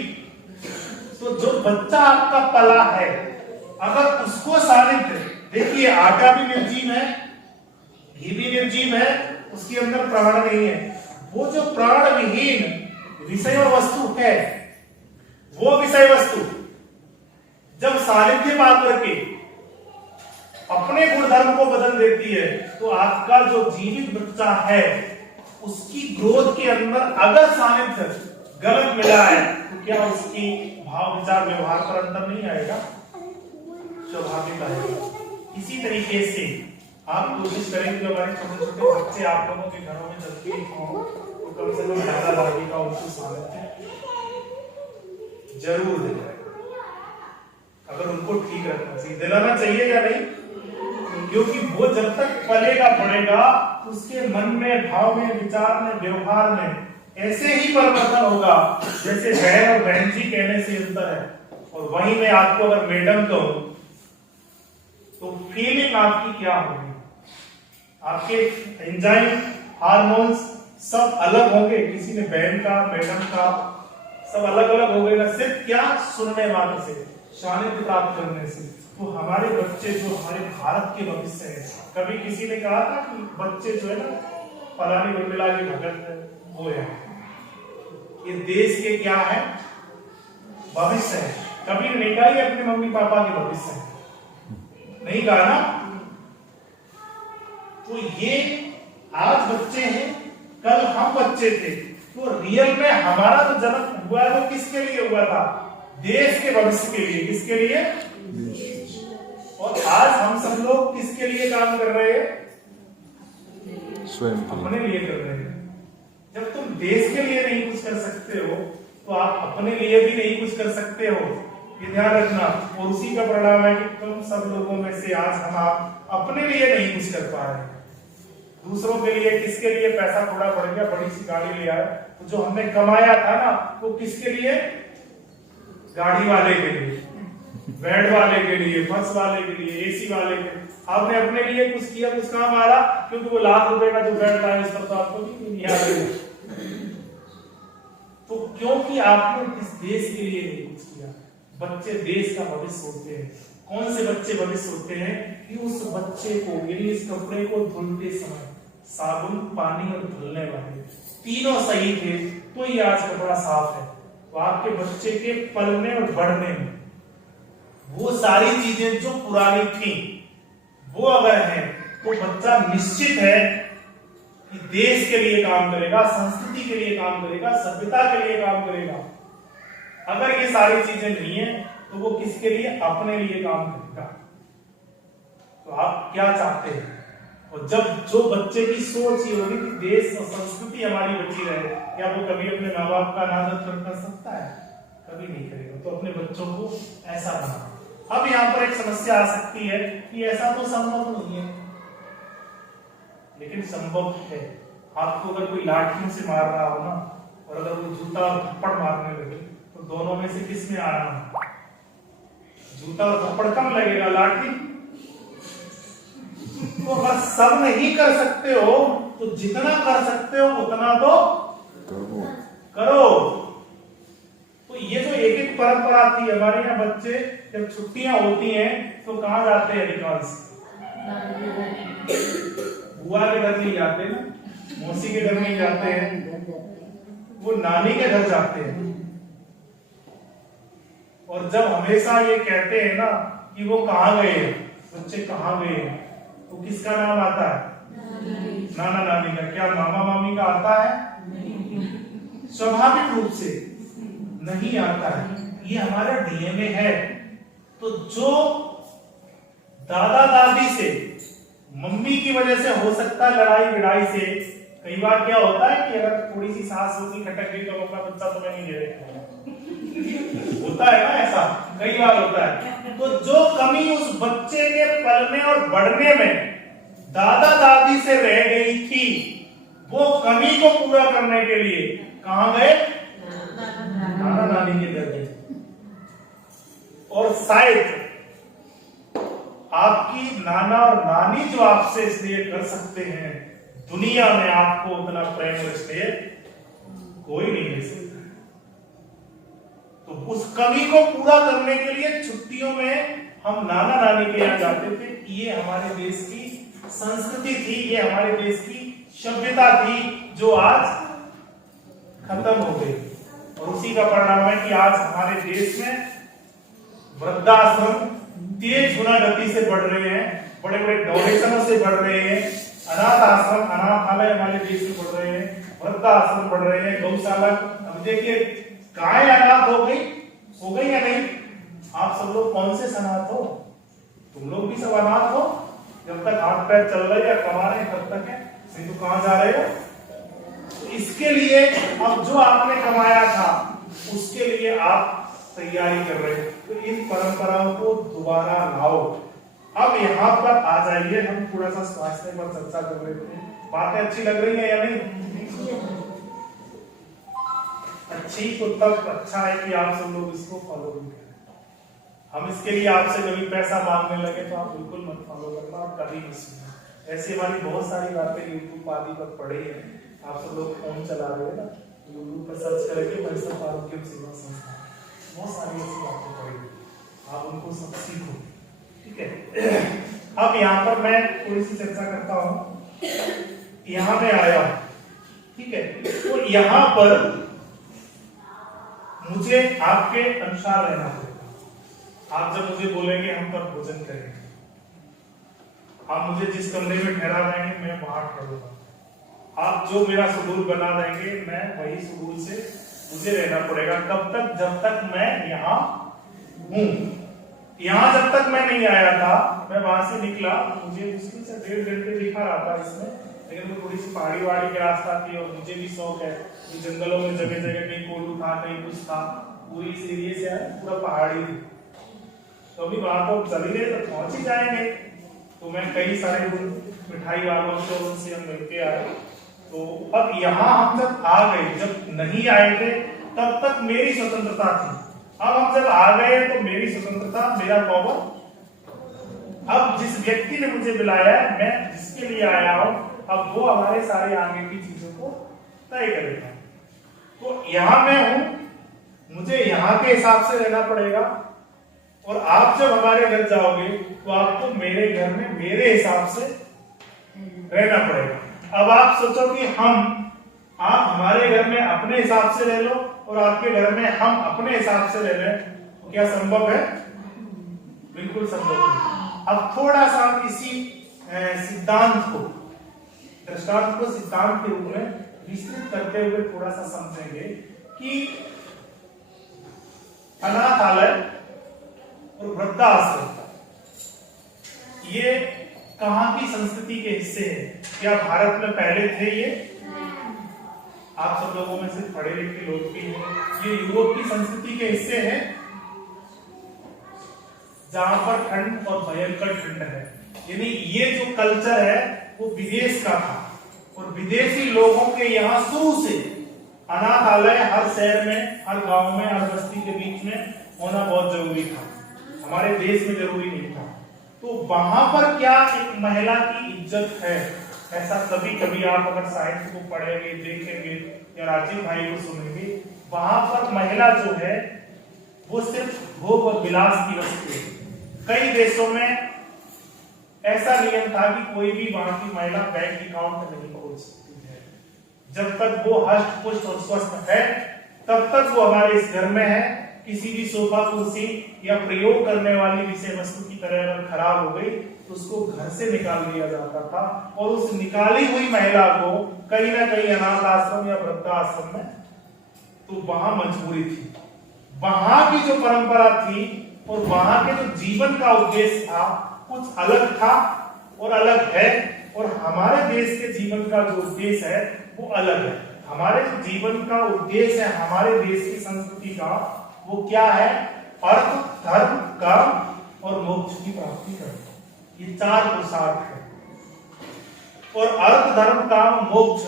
तो जो बच्चा आपका पला है, अगर उसको सानिध्य, देखिए आटा भी निर्जीव है, घी भी निर्जीव है, उसके अंदर प्राण नहीं है। वो जो प्राण विहीन विषय और वस्तु है, वो विषय वस्तु जब सानिध्य पाकर के अपने गुणधर्म को बदल देती है, तो आपका जो जीवित बच्चा है उसकी ग्रोथ के अंदर अगर सानिध्य गलत मिला है तो क्या उसकी भाव विचार व्यवहार पर अंतर नहीं आएगा? स्वाभाविक आएगा। इसी तरीके से आप कोशिश करें कि हमारे छोटे छोटे बच्चे आप लोगों के घरों में जब भी हों तो कम से कम दादा दादी का उनको स्वागत जरूर दें। अगर उनको ठीक रखना चाहिए, दिलाना चाहिए या नहीं, क्योंकि वो जब तक पलेगा पड़ेगा उसके मन में, भाव में, विचार में, व्यवहार में ऐसे ही परिवर्तन होगा जैसे बहन और बहन जी कहने से अंतर है। और वहीं में आपको अगर मैडम कहूं तो फीलिंग आपकी क्या होगी, आपके एंजाइम, हार्मोन्स सब अलग होंगे। किसी ने बहन का, मैडम का, सब अलग अलग हो गए ना, सिर्फ क्या सुनने मात्र से, शानित प्राप्त करने से। तो हमारे बच्चे जो हमारे भारत के भविष्य है, कभी किसी ने कहा था कि बच्चे जो है ना फलानी उर्मिला के भगत है, वो है, ये देश के क्या है, भविष्य है। कभी नहीं कहा ये अपने मम्मी पापा के भविष्य है, नहीं कहा ना। तो ये आज बच्चे हैं, कल हम बच्चे थे। तो रियल में हमारा जो जन्म हुआ है वो किसके लिए हुआ था, देश के भविष्य के लिए। किसके लिए? और आज हम सब लोग किसके लिए काम कर रहे हैं, स्वयं अपने लिए कर रहे हैं। जब तुम देश के लिए नहीं कुछ कर सकते हो तो आप अपने लिए भी नहीं कुछ कर सकते हो, ये ध्यान रखना। और उसी का परिणाम है कि तुम सब लोगों में से आज हम आप अपने लिए नहीं कुछ कर पा रहे, दूसरों के लिए। किसके लिए? पैसा थोड़ा बढ़ गया, बड़ी सी गाड़ी ले आया, तो जो हमने कमाया था ना वो किसके लिए, गाड़ी वाले के लिए, बेड वाले के लिए, फर्श वाले के लिए, एसी वाले के लिए। आपने अपने लिए कुछ किया, कुछ काम आ रहा, क्योंकि वो ₹1,00,000 का जो बेड था उस पर तो आपको नहीं आ रही। तो क्योंकि आपने इस देश के लिए नहीं कुछ किया। बच्चे देश का भविष्य होते हैं। कौन से बच्चे भविष्य होते हैं कि उस बच्चे को, यानी इस कपड़े को धुलते समय साबुन, पानी और धुलने वाले तीनों सही थे तो ये आज कपड़ा साफ है। तो आपके बच्चे के पलने और बढ़ने में वो सारी चीजें जो पुरानी थी वो अगर है तो बच्चा निश्चित है कि देश के लिए काम करेगा, संस्कृति के लिए काम करेगा, सभ्यता के लिए काम करेगा। अगर ये सारी चीजें नहीं है तो वो किसके लिए, अपने लिए काम करेगा। तो आप क्या चाहते हैं? और जब जो बच्चे की सोच ये होगी कि देश और संस्कृति हमारी बची रहे, क्या वो कभी अपने माँ बाप का अनादर कर सकता है? कभी नहीं करेगा। तो अपने बच्चों को ऐसा बनाओ। अब यहाँ पर एक समस्या आ सकती है कि ऐसा तो संभव नहीं है, लेकिन संभव है। आपको अगर कोई लाठियों से मार रहा हो ना, और अगर वो जूता और थप्पड़ मारने लगे तो दोनों में से किस में आराम है? जूता और थप्पड़ कम लगेगा, लाठी। तो अगर सब नहीं कर सकते हो तो जितना कर सकते हो उतना तो करो। तो ये जो एक एक परंपरा थी हमारे यहाँ, बच्चे जब छुट्टियां होती हैं तो कहाँ जाते हैं अधिकांश? बुआ के घर नहीं जाते ना, मौसी के घर नहीं जाते हैं, वो नानी के घर जाते हैं। और जब हमेशा ये कहते हैं ना कि वो कहाँ गए, बच्चे कहाँ गए, तो किसका नाम आता है? नाना नानी का। क्या मामा मामी का आता है? स्वाभाविक रूप से नहीं आता है, ये हमारा डीएनए है। तो जो दादा दादी से, मम्मी की वजह से हो सकता है लड़ाई भिड़ाई से, कई बार क्या होता है कि अगर थोड़ी सी सांस होती खटक गई तो अपना बच्चा तुम्हें नहीं दे रहे, होता है ना, ऐसा कई बार होता है। तो जो कमी उस बच्चे के पलने और बढ़ने में दादा दादी से रह गई थी, वो कमी को पूरा करने के लिए कहां गए? नाना नानी के घर गए। और शायद आपकी नाना और नानी जो आपसे स्नेह कर सकते हैं, दुनिया में आपको उतना प्रेम और स्नेह कोई नहीं दे सकता। तो उस कमी को पूरा करने के लिए छुट्टियों में हम नाना नानी के यहाँ जाते थे। ये हमारे देश की संस्कृति थी, ये हमारे देश की सभ्यता थी, जो आज खत्म हो गई। और उसी का परिणाम है कि आज हमारे देश में वृद्धाश्रम तेज गुना गति से बढ़ रहे हैं, बड़े बड़े डोनेशनों से बढ़ रहे हैं। अनाथ आश्रम, अनाथालय हमारे देश में बढ़ रहे हैं, वृद्धाश्रम बढ़ रहे हैं, गौशाला। अब देखिए गाय अनाथ हो गई या नहीं? आप सब लोग कौन से अनाथ हो? तुम लोग भी सब अनाथ हो, जब तक हाथ पैर चल रहे या कमा रहे तब तक है, नहीं तो कहां जा रहे हो। तो इसके लिए अब जो आपने कमाया था उसके लिए आप तैयारी कर रहे हैं, तो इन परंपराओं को दोबारा लाओ। अब यहाँ पर आ जाइए, हम थोड़ा सा स्वास्थ्य पर चर्चा कर रहे थे, बातें अच्छी लग रही है या नहीं? अच्छी तो तब अच्छा है कि आप सब लोग इसको फॉलो भी करें। हम इसके लिए आपसे कभी पैसा मांगने लगे तो आप बिल्कुल मत फॉलो करना, आप कभी मत सुनना। ऐसी हमारी बहुत सारी बातें यूट्यूब आदि पर पड़ी है, आप सब लोग फोन चला रहे हैं ना, यूट्यूब पर सर्च करके मनसब आरोग्य सेवा संस्थान, बहुत सारी ऐसी बातें पड़ी है, आप उनको सब सीखो, ठीक है। अब यहाँ पर मैं थोड़ी सी चर्चा करता हूँ। यहाँ में आया, ठीक है, तो यहाँ पर मुझे आपके अनुसार रहना पड़ेगा। आप जब मुझे बोलेंगे हम पर भोजन करेंगे, आप मुझे जिस कमरे में ठहरा देंगे मैं वहां ठहरूंगा, आप जो मेरा शेड्यूल बना देंगे मैं वही शेड्यूल से मुझे रहना पड़ेगा। कब तक? जब तक मैं यहाँ हूँ। यहाँ जब तक मैं नहीं आया था, मैं वहां से निकला, मुझे मुश्किल से 1.5 घंटे दिखा रहा था इसमें, लेकिन वो थोड़ी सी पहाड़ी वाड़ी के रास्ता थी और मुझे भी शौक है कि जंगलों में जगह जगह कहीं कोल्हू था, कहीं कुछ था, पूरी इस एरिया से पूरा पहाड़ी थी। तो अभी वहां तो चल ही रहे तो पहुंच ही जाएंगे, तो मैं कई सारे मिठाई वालों से उनसे हम मिलके आए। तो अब यहाँ हम जब आ गए, जब नहीं आए थे तब तक मेरी स्वतंत्रता थी, अब हम जब आ गए तो मेरी स्वतंत्रता, मेरा पावर, अब जिस व्यक्ति ने मुझे बुलाया है, मैं जिसके लिए आया हूं, अब वो हमारे सारे आगे की चीजों को तय करेगा। तो यहाँ मैं हूं, मुझे यहाँ के हिसाब से रहना पड़ेगा, और आप जब हमारे घर जाओगे तो आपको मेरे घर में मेरे हिसाब से रहना पड़ेगा। अब आप सोचो कि आप हमारे घर में अपने हिसाब से रह लो और आपके घर में हम अपने हिसाब से रह रहे, तो क्या संभव है? बिल्कुल संभव नहीं। अब थोड़ा सा इसी सिद्धांत को, दृष्टांत को सिद्धांत के रूप में विस्तृत करते हुए थोड़ा सा समझेंगे कि अनाथालय और वृद्धाश्रम ये कहां की संस्कृति के हिस्से हैं? क्या भारत में पहले थे ये? आप सब लोगों में से पढ़े लिखे लोग भी हैं, ये यूरोप की संस्कृति के हिस्से हैं, जहां पर ठंड और भयंकर ठंड है। यानी ये जो कल्चर है वो विदेश का था, और विदेशी लोगों के यहाँ शुरू से अनाथालय हर शहर में, हर गांव में, हर बस्ती के बीच में होना बहुत जरूरी था। हमारे देश में जरूरी नहीं था। तो वहां पर क्या एक महिला की इज्जत है, ऐसा कभी कभी आप अगर साहित्य को पढ़ेंगे, देखेंगे या राजीव भाई को सुनेंगे, वहां पर महिला जो है वो सिर्फ भोग और विलास की वस्तु है। कई देशों में ऐसा नियम था कि कोई भी वहां की महिला बैंक अकाउंट नहीं खोल सकती है। जब तक वो हष्ट पुष्ट और स्वस्थ है तब तक वो हमारे इस घर में है। किसी भी सोफा कुर्सी या प्रयोग करने वाली विषय वस्तु की तरह अगर खराब हो गई तो उसको घर से निकाल दिया जाता था, और उस निकाली हुई महिला को कहीं ना कहीं अनाथ आश्रम या वृद्धाश्रम में, तो वहां मजबूरी थी। वहां की जो परंपरा थी और वहां के जो जीवन का उद्देश्य था कुछ अलग था और अलग है, और हमारे देश के जीवन का जो उद्देश्य है वो अलग है। हमारे जो जीवन का उद्देश्य है, हमारे देश की संस्कृति का, वो क्या है? अर्थ, धर्म, काम और मोक्ष की प्राप्ति करना। ये 4 पुरुषार्थ है, और अर्थ, धर्म, काम, मोक्ष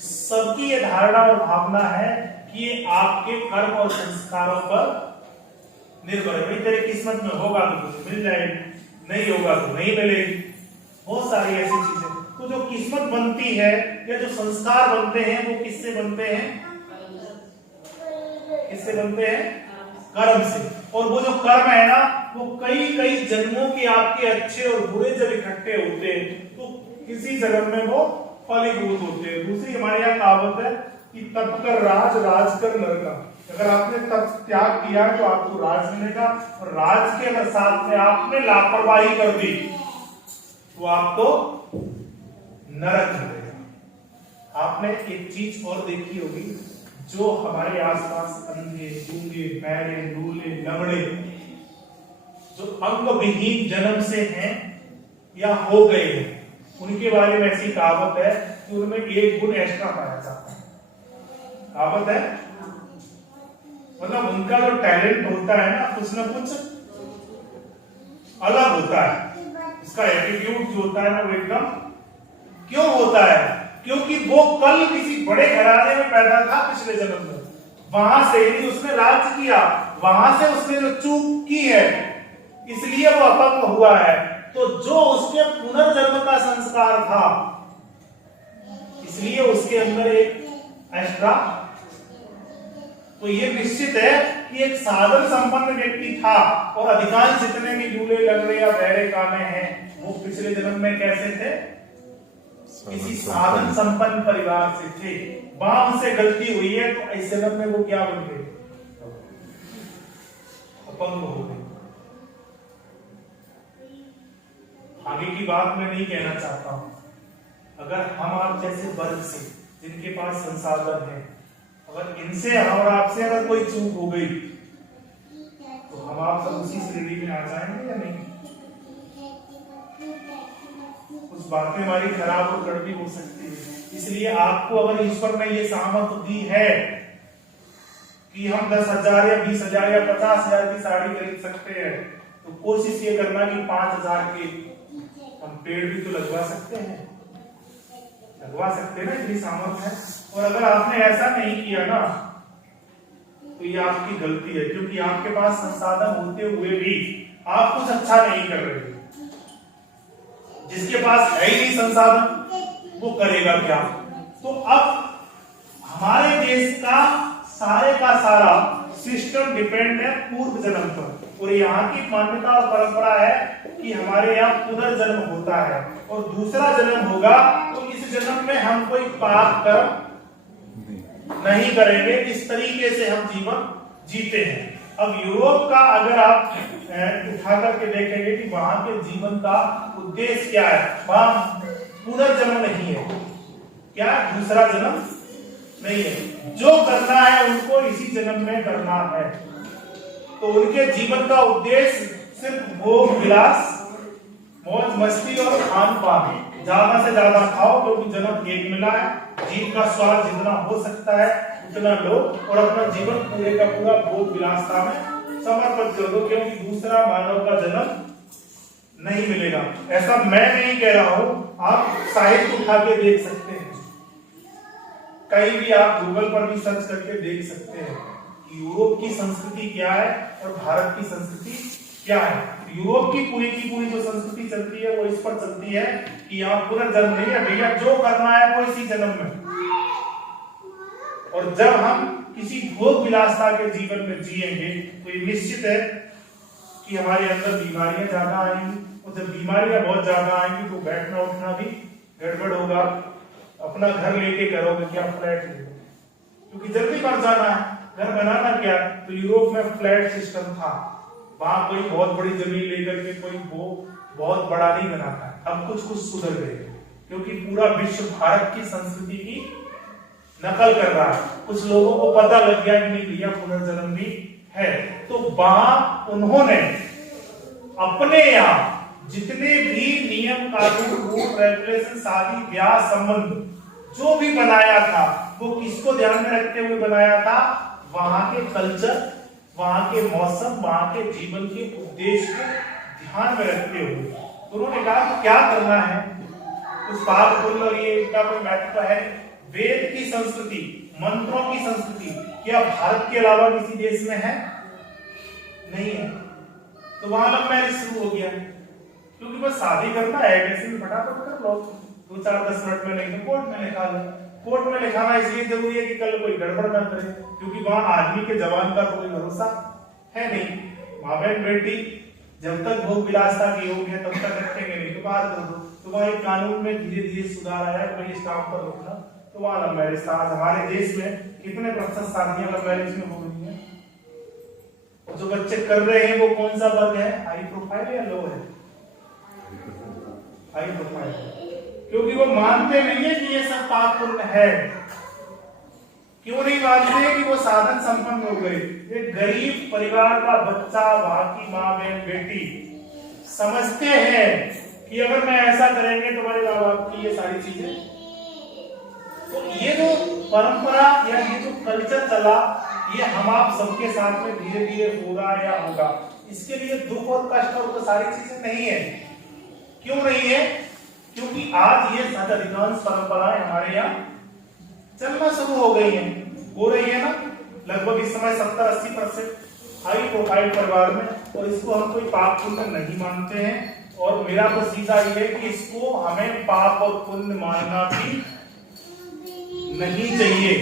सबकी ये धारणा और भावना है कि ये आपके कर्म और संस्कारों पर निर्भर है। भाई तेरे किस्मत में होगा तो तुझे मिल जाएगी, नहीं होगा तो नहीं मिलेगी। बहुत सारी ऐसी चीजें, तो जो किस्मत बनती है या जो संस्कार बनते हैं वो किससे बनते हैं? किससे बनते हैं? कर्म से। और वो जो कर्म है ना, वो कई कई जन्मों के आपके अच्छे और बुरे जब इकट्ठे होते हैं तो किसी जन्म में वो फलीभूत होते हैं। दूसरी हमारे यहाँ कहावत है कि तप कर राज, राज कर नरका। अगर आपने तप त्याग किया तो आपको राज मिलेगा, और राज के साथ में आपने लापरवाही कर दी तो आपको नरक मिलेगा। आपने एक चीज और देखी होगी, जो हमारे आसपास अंधे, गूंगे, बहरे, लूले, लंगड़े जो अंग विहीन जन्म से हैं या हो गए हैं, उनके बारे में ऐसी कहावत है कि उनमें एक गुण एक्स्ट्रा पाया जाता है। कहावत है, मतलब उनका जो टैलेंट होता है ना, कुछ ना कुछ अलग होता है। उसका एटीट्यूड जो होता है ना, वो एकदम क्यों होता है? क्योंकि वो कल किसी बड़े घराने में पैदा था पिछले जन्म में, वहां से ही उसने राज किया, वहां से उसने जो चूक की है, इसलिए वो अपंग हुआ है। तो जो उसके पुनर्जन्म का संस्कार था, इसलिए उसके अंदर एक एक्स्ट्रा, तो ये निश्चित है कि एक साधन संपन्न व्यक्ति था, और अधिकांश जितने भी लूले लगड़े या बहरे काने हैं, वो पिछले जन्म में कैसे थे? किसी साधन संपन्न परिवार से थे। वहां उनसे गलती हुई है, तो इस जन्म में वो क्या बन गए? अपंग हो गए। आगे की बात मैं नहीं कहना चाहता हूं। अगर हम आप जैसे वर्ग से, जिनके पास संसाधन है, अगर इनसे और आपसे अगर कोई चूक हो गई, तो हम आप सब उसी श्रेणी में आ जाएंगे या नहीं? कुछ बातें हमारी खराब और कड़वी हो सकती है। इसलिए आपको अगर ईश्वर ने ये सामर्थ्य दी है कि हम 10,000 या 20,000 या 50,000 की साड़ी खरीद सकते हैं, तो कोशिश ये करना कि 5,000 के हम पेड़ भी तो लगवा सकते हैं, ना, इतनी सामर्थ्य है। और अगर आपने ऐसा नहीं किया ना, तो ये आपकी गलती है, क्योंकि आपके पास संसाधन होते हुए भी आप कुछ अच्छा नहीं कर रहे। जिसके पास है ही नहीं संसाधन, वो करेगा क्या? तो अब हमारे देश का सारा सिस्टम डिपेंड है पूर्व जन्म पर, और यहाँ की मान्यता और परंपरा है कि हमारे यहाँ पुनर्जन्म होता है, और दूसरा जन्म होगा, तो इस जन्म में हम कोई पाप कर्म नहीं करेंगे। इस तरीके से हम जीवन जीते हैं। अब यूरोप का अगर आप उठा करके देखेंगे कि वहां के जीवन का उद्देश्य क्या है, वहां पुनर्जन्म नहीं है। क्या? दूसरा जन्म नहीं है। जो करना है उनको इसी जन्म में करना है। तो उनके जीवन का उद्देश्य सिर्फ भोग विलास, मौज मस्ती और खान पान, ज्यादा से ज्यादा खाओ, क्योंकि जन्म एक मिला है। जीव का स्वाद जितना हो सकता है उतना लो, और अपना जीवन पूरे का पूरा भोग विलासता में समर्पित कर दो, क्योंकि दूसरा मानव का जन्म नहीं मिलेगा। ऐसा मैं नहीं कह रहा हूं, आप साहित्य उठा के देख सकते हैं, कहीं भी आप गूगल पर भी सर्च करके देख सकते हैं कि यूरोप की संस्कृति क्या है और भारत की संस्कृति क्या है। यूरोप की पूरी जो संस्कृति चलती है, वो इस पर चलती है कि यहाँ पुनर्जन्म नहीं है भैया, जो करना है वो इसी जन्म में। और जब हम किसी भोग विलासता के जीवन में जिएंगे, तो ये निश्चित है कि हमारे अंदर बीमारियां ज्यादा आएंगी, और जब बीमारियां बहुत ज्यादा आएंगी, तो बैठना उठना भी गड़बड़ होगा। अपना घर लेके करोगे क्या? फ्लैट ले लो, क्योंकि जल्दी मर जाना है। घर बनाना क्या? तो यूरोप में फ्लैट सिस्टम था, वहां कोई बहुत बड़ी जमीन लेकर के कोई वो बहुत बड़ा नहीं बनाता। अब कुछ सुधर गए, क्योंकि पूरा विश्व भारत की संस्कृति की नकल कर रहा है। कुछ लोगों को पता लग गया कि नहीं भैया पुनर्जन्म भी है, तो वहां उन्होंने अपने यहाँ जितने भी नियम कानून रूल रेगुलेशन शादी ब्याह संबंध जो भी बनाया था, वो किसको ध्यान में रखते हुए बनाया था? वहां के कल्चर, वहां के मौसम, वहां के जीवन के उद्देश्य को ध्यान में रखते हुए तो उन्होंने कहा कि क्या करना है उस पाप पुण्य, और ये इनका कोई महत्व है। वेद की संस्कृति, मंत्रों की संस्कृति क्या भारत के अलावा किसी देश में है? नहीं है। तो वहां लव मैरिज शुरू हो गया, क्योंकि बस शादी करना है, कैसे भी फटाफट कर लो, 2-4-10 मिनट में, नहीं तो कोर्ट में लिखा लो। कोर्ट में लिखाना इसलिए जरूरी है कि कल कोई गड़बड़ ना करे, क्योंकि वहां आदमी के जवान का कोई भरोसा है नहीं। माँ बहन बेटी जब तक भोग विलासता की होगी तब तक रखेंगे, नहीं तो बाहर कर दो। तो वहां एक कानून में धीरे धीरे सुधार आया, कोई स्टाम्प पर रोकना, तो वहां लव मैरिज था। आज हमारे देश में कितने प्रतिशत शादियां लव मैरिज में हो गई है? और जो बच्चे कर रहे हैं वो कौन सा वर्ग है? हाई प्रोफाइल या लो है? हाई प्रोफाइल, क्योंकि वो मानते नहीं है कि ये सब पाप पुण्य है, क्यों नहीं मानते कि वो साधन संपन्न हो गए? एक गरीब परिवार का बच्चा, बाकी माँ बहन बेटी समझते हैं कि अगर मैं ऐसा करेंगे तो हमारे माँ बाप की ये सारी चीजें, तो ये जो परंपरा या ये जो कल्चर चला, ये हम आप सबके साथ में धीरे धीरे होगा या होगा। इसके लिए दुख और कष्ट और तो सारी चीजें नहीं है। क्यों नहीं है? क्योंकि आज ये अधिकांश परंपराएं हमारे यहाँ चलना शुरू हो गई है, हो रही है ना। लगभग इस समय 70-80% हाई प्रोफाइल परिवार में, और इसको हम कोई पाप पुण्य नहीं मानते हैं। और मेरा तो सीधा ये है कि इसको हमें पाप और पुण्य मानना भी नहीं चाहिए,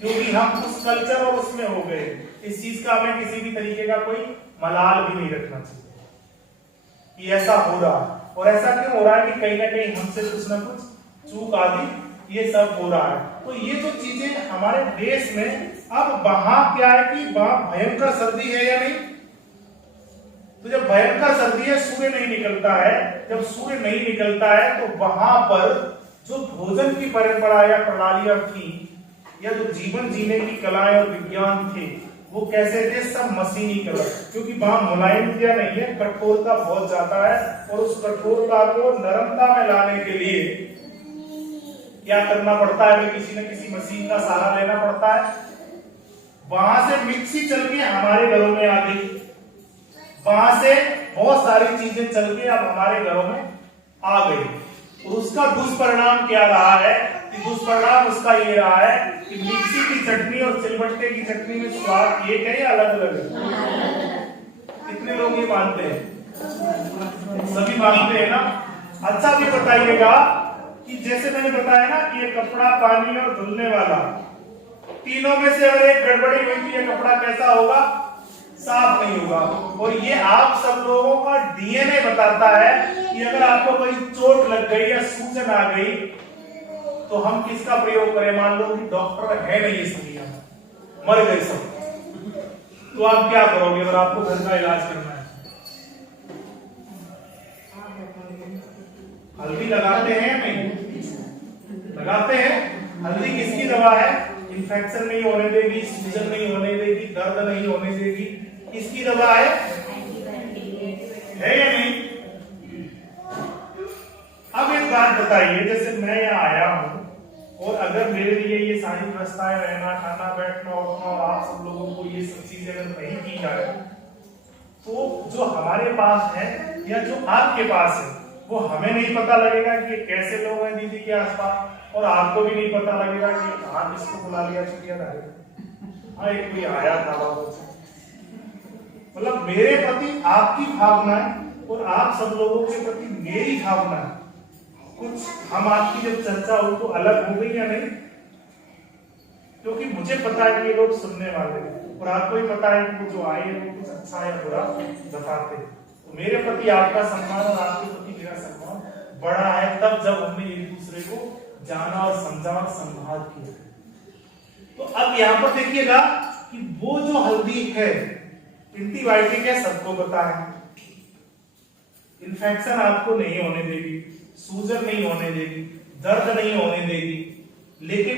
क्योंकि हम उस कल्चर और उसमें हो गए। इस चीज का हमें किसी भी तरीके का कोई मलाल भी नहीं रखना चाहिए कि ऐसा हो रहा है। और ऐसा क्यों हो रहा है कि कहीं ना कहीं हमसे कुछ ना कुछ चूक आदि ये सब हो रहा है। तो ये जो चीजें हमारे देश में, अब वहां क्या है कि वहां भयंकर सर्दी है या नहीं, तो जब भयंकर सर्दी है, सूर्य नहीं निकलता है, जब सूर्य नहीं निकलता है तो वहां पर जो भोजन की परंपरा या प्रणालियां थी, या जो जीवन जीने की कलाएं और विज्ञान थे, वो कैसे थे? सब मशीनी कला। क्योंकि वहां मुलायमता नहीं है, कठोरता बहुत ज्यादा है, और उस कठोरता को नरमता में लाने के लिए क्या करना पड़ता है? किसी न किसी मशीन का सहारा लेना पड़ता है। वहां से मिक्सी चल के हमारे घरों में आ गई, वहां से बहुत सारी चीजें चल के अब हमारे घरों में आ गई। और उसका दुष्परिणाम क्या रहा है? कि दुष्परिणाम उसका ये रहा है कि मिक्सी की चटनी और सिलबट्टे की चटनी में स्वाद एक है या अलग अलग है? कितने लोग ये मानते हैं? सभी मानते हैं ना। अच्छा भी बताइएगा कि जैसे मैंने बताया ना कि ये कपड़ा, पानी और धुलने वाला, तीनों में से अगर एक गड़बड़ी हुई तो ये कपड़ा कैसा होगा? साफ नहीं होगा। और ये आप सब लोगों का डीएनए बताता है कि अगर आपको कोई चोट लग गई या सूजन आ गई तो हम किसका प्रयोग करें? मान लो कि डॉक्टर है नहीं इस दुनिया में, मर गए सब, तो आप क्या करोगे अगर आपको घर का इलाज करना है? हल्दी लगाते हैं नहीं? लगाते हैं। हल्दी किसकी दवा है? इन्फेक्शन नहीं होने देगी, सूजन नहीं होने देगी, दर्द नहीं होने देगी। किसकी दवा है या नहीं? अब एक बात बताइए, जैसे मैं यहाँ आया हूँ और अगर मेरे लिए ये सारी व्यवस्थाएं, रहना, खाना, बैठना, उठना, और आप सब लोगों को ये सब चीजें अगर नहीं की जाए, तो जो हमारे पास है या जो आपके पास है, वो हमें नहीं पता लगेगा कि ये कैसे लोग हैं दीदी के आसपास, और आपको भी नहीं पता लगेगा कि कहाँ किसको बुला लिया चिड़ियाघर। हाँ, एक कोई आया था बाबू, मतलब मेरे प्रति आपकी भावनाएं और आप सब लोगों के प्रति मेरी भावनाएं, कुछ हम आपकी जब चर्चा हो तो अलग हो गई या नहीं? क्योंकि मुझे पता है कि ये लोग सुनने वाले हैं, और आपको भी पता है कि वो जो आए वो कुछ अच्छा या बुरा बताते हैं। तो मेरे प्रति आपका सम्मान और आपके प्रति मेरा सम्मान बड़ा है, तब जब हमने एक दूसरे को जाना और समझा और संवाद किया। तो अब यहाँ पर देखिएगा कि वो जो हल्दी है एंटीबायोटिक है, सबको पता है, इन्फेक्शन आपको नहीं होने देगी, सूजन नहीं होने देगी, दर्द नहीं होने देगी। लेकिन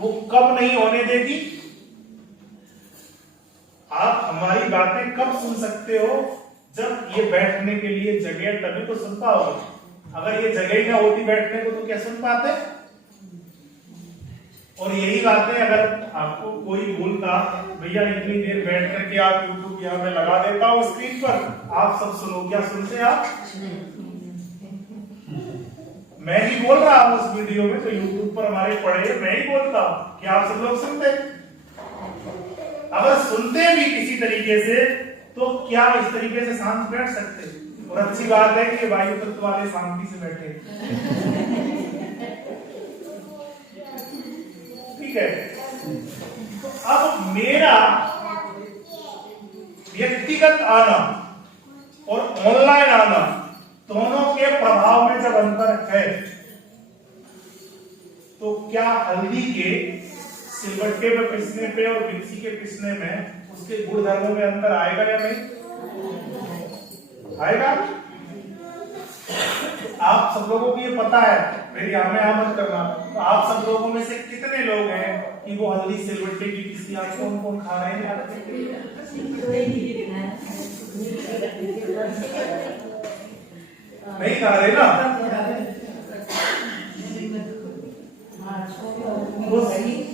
वो कब नहीं होने देगी? आप हमारी बातें कब सुन सकते हो? जब ये बैठने के लिए जगह, तभी तो सुन पाओगे। अगर ये जगह ही ना होती बैठने को तो क्या सुन पाते? और यही बातें अगर आपको कोई बोलता, भैया इतनी देर बैठ करके आप यूट्यूब यहाँ मैं लगा देता हूँ स्क्रीन पर, आप सब सुनो, क्या सुनते आप? मैं ही बोल रहा हूँ उस वीडियो में, तो यूट्यूब पर हमारे पढ़े मैं ही बोलता हूँ, क्या आप सब लोग सुनते? अगर सुनते भी किसी तरीके से, तो क्या इस तरीके से शांत बैठ सकते? और अच्छी बात है कि वायु तत्व वाले शांति से बैठे। ठीक है। तो अब मेरा व्यक्तिगत आना और ऑनलाइन आना, दोनों के प्रभाव में जब अंतर है, तो क्या हल्दी के सिलबट्टे पे पिसने पे और मिक्सी के पिसने में उसके गुणधर्मों में अंतर आएगा या नहीं आएगा? आप सब लोगों को ये पता है, मेरी हमें मत करना, तो आप सब लोगों में से कितने लोग हैं कि वो हल्दी सिलवट्टे की किसी आज कौन कौन खा रहे हैं? नहीं खा रहे ना?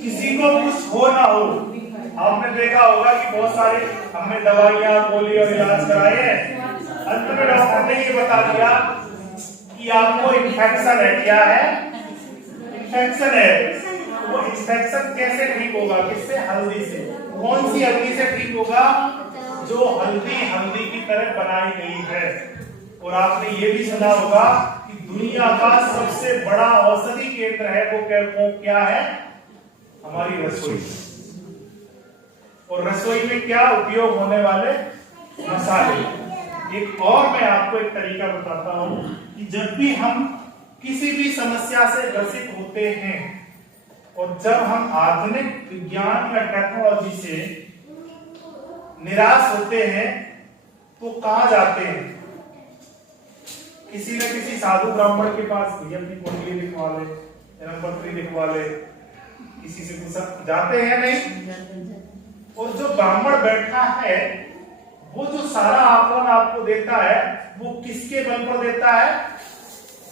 किसी को कुछ हो ना हो, आपने देखा होगा कि बहुत सारे हमने दवाइयां गोली और इलाज कराए हैं, अंत में डॉक्टर ने ये बता दिया कि आपको इन्फेक्शन है। क्या है? इन्फेक्शन है। वो इन्फेक्शन कैसे ठीक होगा? किससे? हल्दी से। कौन सी हल्दी से ठीक होगा? जो हल्दी की तरह बनाई गई है। और आपने ये भी सुना होगा कि दुनिया का सबसे बड़ा औषधि केंद्र है, वो क्या है? हमारी रसोई। और रसोई में क्या उपयोग होने वाले? मसाले। एक और मैं आपको एक तरीका बताता हूं कि जब भी हम किसी भी समस्या से ग्रसित होते हैं और जब हम आधुनिक विज्ञान या टेक्नोलॉजी से निराश होते हैं तो कहां जाते हैं? किसी न किसी साधु ब्राह्मण के पास भी अपनी कुंडली लिखवा ले, जन्मपत्री लिखवा ले, किसी से कुछ जाते हैं नहीं? और जो ब्राह्मण बैठा है वो जो सारा आकलन आपको देता है वो किसके बल पर देता है?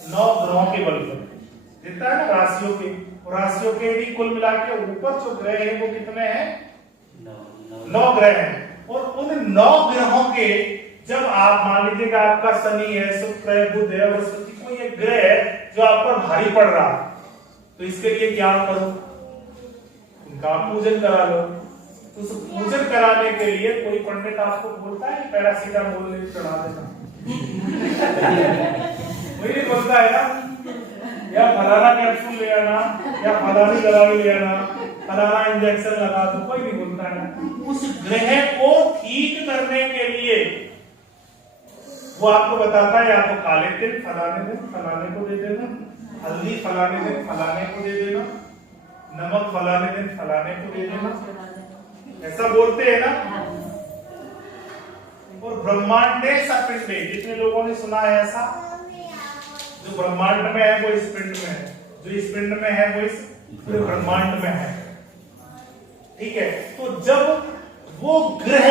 9 ग्रहों के बल पर देता है ना, राशियों के। और राशियों के भी कुल मिला के ऊपर जो ग्रह हैं वो कितने हैं? 9 ग्रह हैं। और उन 9 ग्रहों के जब आप मान लीजिएगा आपका शनि है, शुक्र है, बुध है, बृहस्पति, कोई एक ग्रह है जो आप पर भारी पड़ रहा, तो इसके लिए क्या करो? उनका पूजन करा लो। तो उस पूजन कराने के लिए कोई पंडित आपको बोलता है पैरासीटामोल चढ़ा देना? वही नहीं बोलता है ना, या फलाना कैप्सूल ले आना, या फलानी दवाई ले आना, फलाना इंजेक्शन लगा दो, कोई नहीं बोलता है ना। उस ग्रह को ठीक करने के लिए वो आपको बताता है, आपको काले तिल फलाने दिन फलाने को दे देना, हल्दी फलाने दिन फलाने को दे देना, नमक फलाने दिन फलाने को दे देना, ऐसा बोलते हैं ना। और ब्रह्मांडे सपिंडे, जितने लोगों ने सुना है ऐसा? जो ब्रह्मांड में है वो इस पिंड में है, जो इस पिंड में है वो इस पूरे ब्रह्मांड में है। ठीक है, तो जब वो ग्रह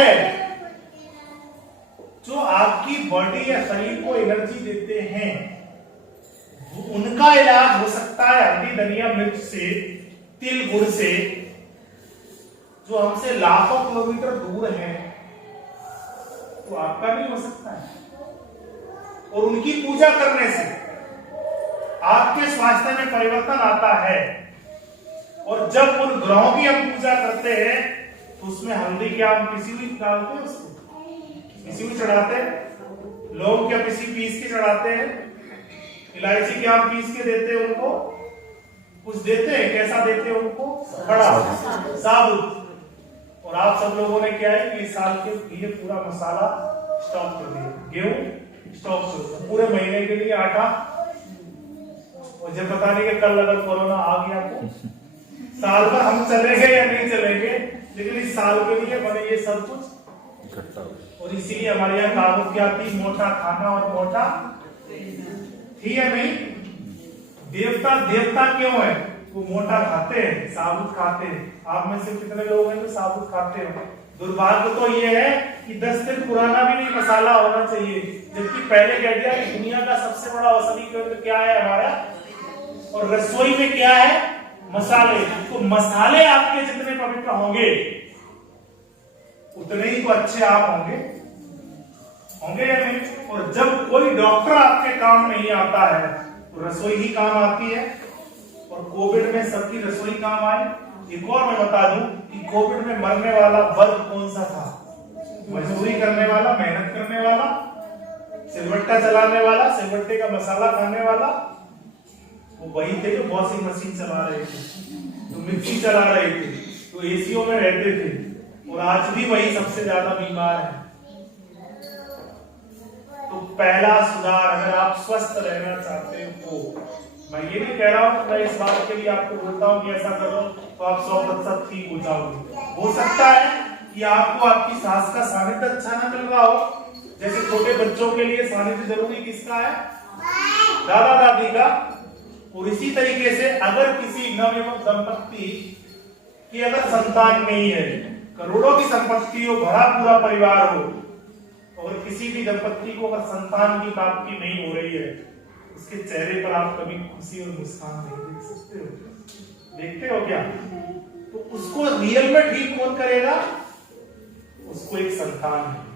जो आपकी बॉडी या शरीर को एनर्जी देते हैं, उनका इलाज हो सकता है हल्दी धनिया मिर्च से, तिल गुड़ से, जो हमसे लाखों किलोमीटर दूर है, तो आपका नहीं हो सकता है। और उनकी पूजा करने से आपके स्वास्थ्य में परिवर्तन आता है। और जब उन ग्रहों की हम पूजा करते हैं तो उसमें हल्दी क्या हम किसी भी डालते हैं, उसको किसी भी चढ़ाते हैं, लौंग क्या किसी पीस के चढ़ाते हैं, इलायची क्या हम पीस के देते हैं उनको, कुछ देते हैं, कैसा देते हैं उनको? बड़ा साबुत। और आप सब लोगों ने क्या है कि इस साल के लिए पूरा मसाला स्टॉक कर दिया, गेहूं स्टॉक कर दिया पूरे महीने के लिए, आटा। और जब पता नहीं कि कल अगर कोरोना आ गया तो साल भर हम चलेंगे या नहीं चलेंगे, लेकिन इस साल के लिए बने ये सब कुछ इकट्ठा। और इसीलिए हमारे यहाँ कहावत क्या थी? मोटा खाना और मोटा थी या नहीं? देवता देवता क्यों है? वो मोटा खाते हैं, साबुत खाते हैं। आप में से कितने लोग हैं जो साबुत खाते हो? दुर्भाग्य तो ये है कि 10 दिन पुराना भी नहीं मसाला होना चाहिए, जबकि पहले कह दिया कि दुनिया का सबसे बड़ा औषधि केंद्र क्या है हमारा, और रसोई में क्या है? मसाले। तो मसाले आपके जितने पवित्र होंगे उतने ही तो अच्छे आप होंगे, होंगे या नहीं? और जब कोई डॉक्टर आपके काम नहीं आता है तो रसोई ही काम आती है। और कोविड में सबकी रसोई काम आई। एक और मैं बता दूं कि कोविड में मरने वाला वर्ग कौन सा था? मजदूरी करने वाला, मेहनत करने वाला, सिलवट्टा चलाने वाला, सिलवट्टे का मसाला खाने वाला, वो वही थे जो वॉशिंग मशीन चला रहे थे, जो मिक्सी चला रहे थे, जो एसीओ में रहते थे, और आज भी वही सबसे ज्यादा बीमार है। तो पहला सुधार, अगर आप स्वस्थ रहना चाहते हो, मैं ये नहीं कह रहा हूं कि मैं इस बात के लिए आपको बोलता हूं कि ऐसा करो तो आप 100% ठीक हो जाओगे। हो सकता है कि आपको आपकी सास का सानिध्य अच्छा ना मिल रहा हो। जैसे छोटे बच्चों के लिए सानिध्य जरूरी किसका है? दादा दादी का। और इसी तरीके से अगर किसी नवयुवक दंपत्ति की अगर संतान नहीं है, करोड़ों की संपत्ति हो, भरा पूरा परिवार हो, और किसी भी दंपत्ति को अगर संतान की प्राप्ति नहीं हो रही है, उसके चेहरे पर आप कभी खुशी और मुस्कान नहीं देख सकते हो। देखते हो क्या? तो उसको रियल में ठीक कौन करेगा? उसको एक संतान है।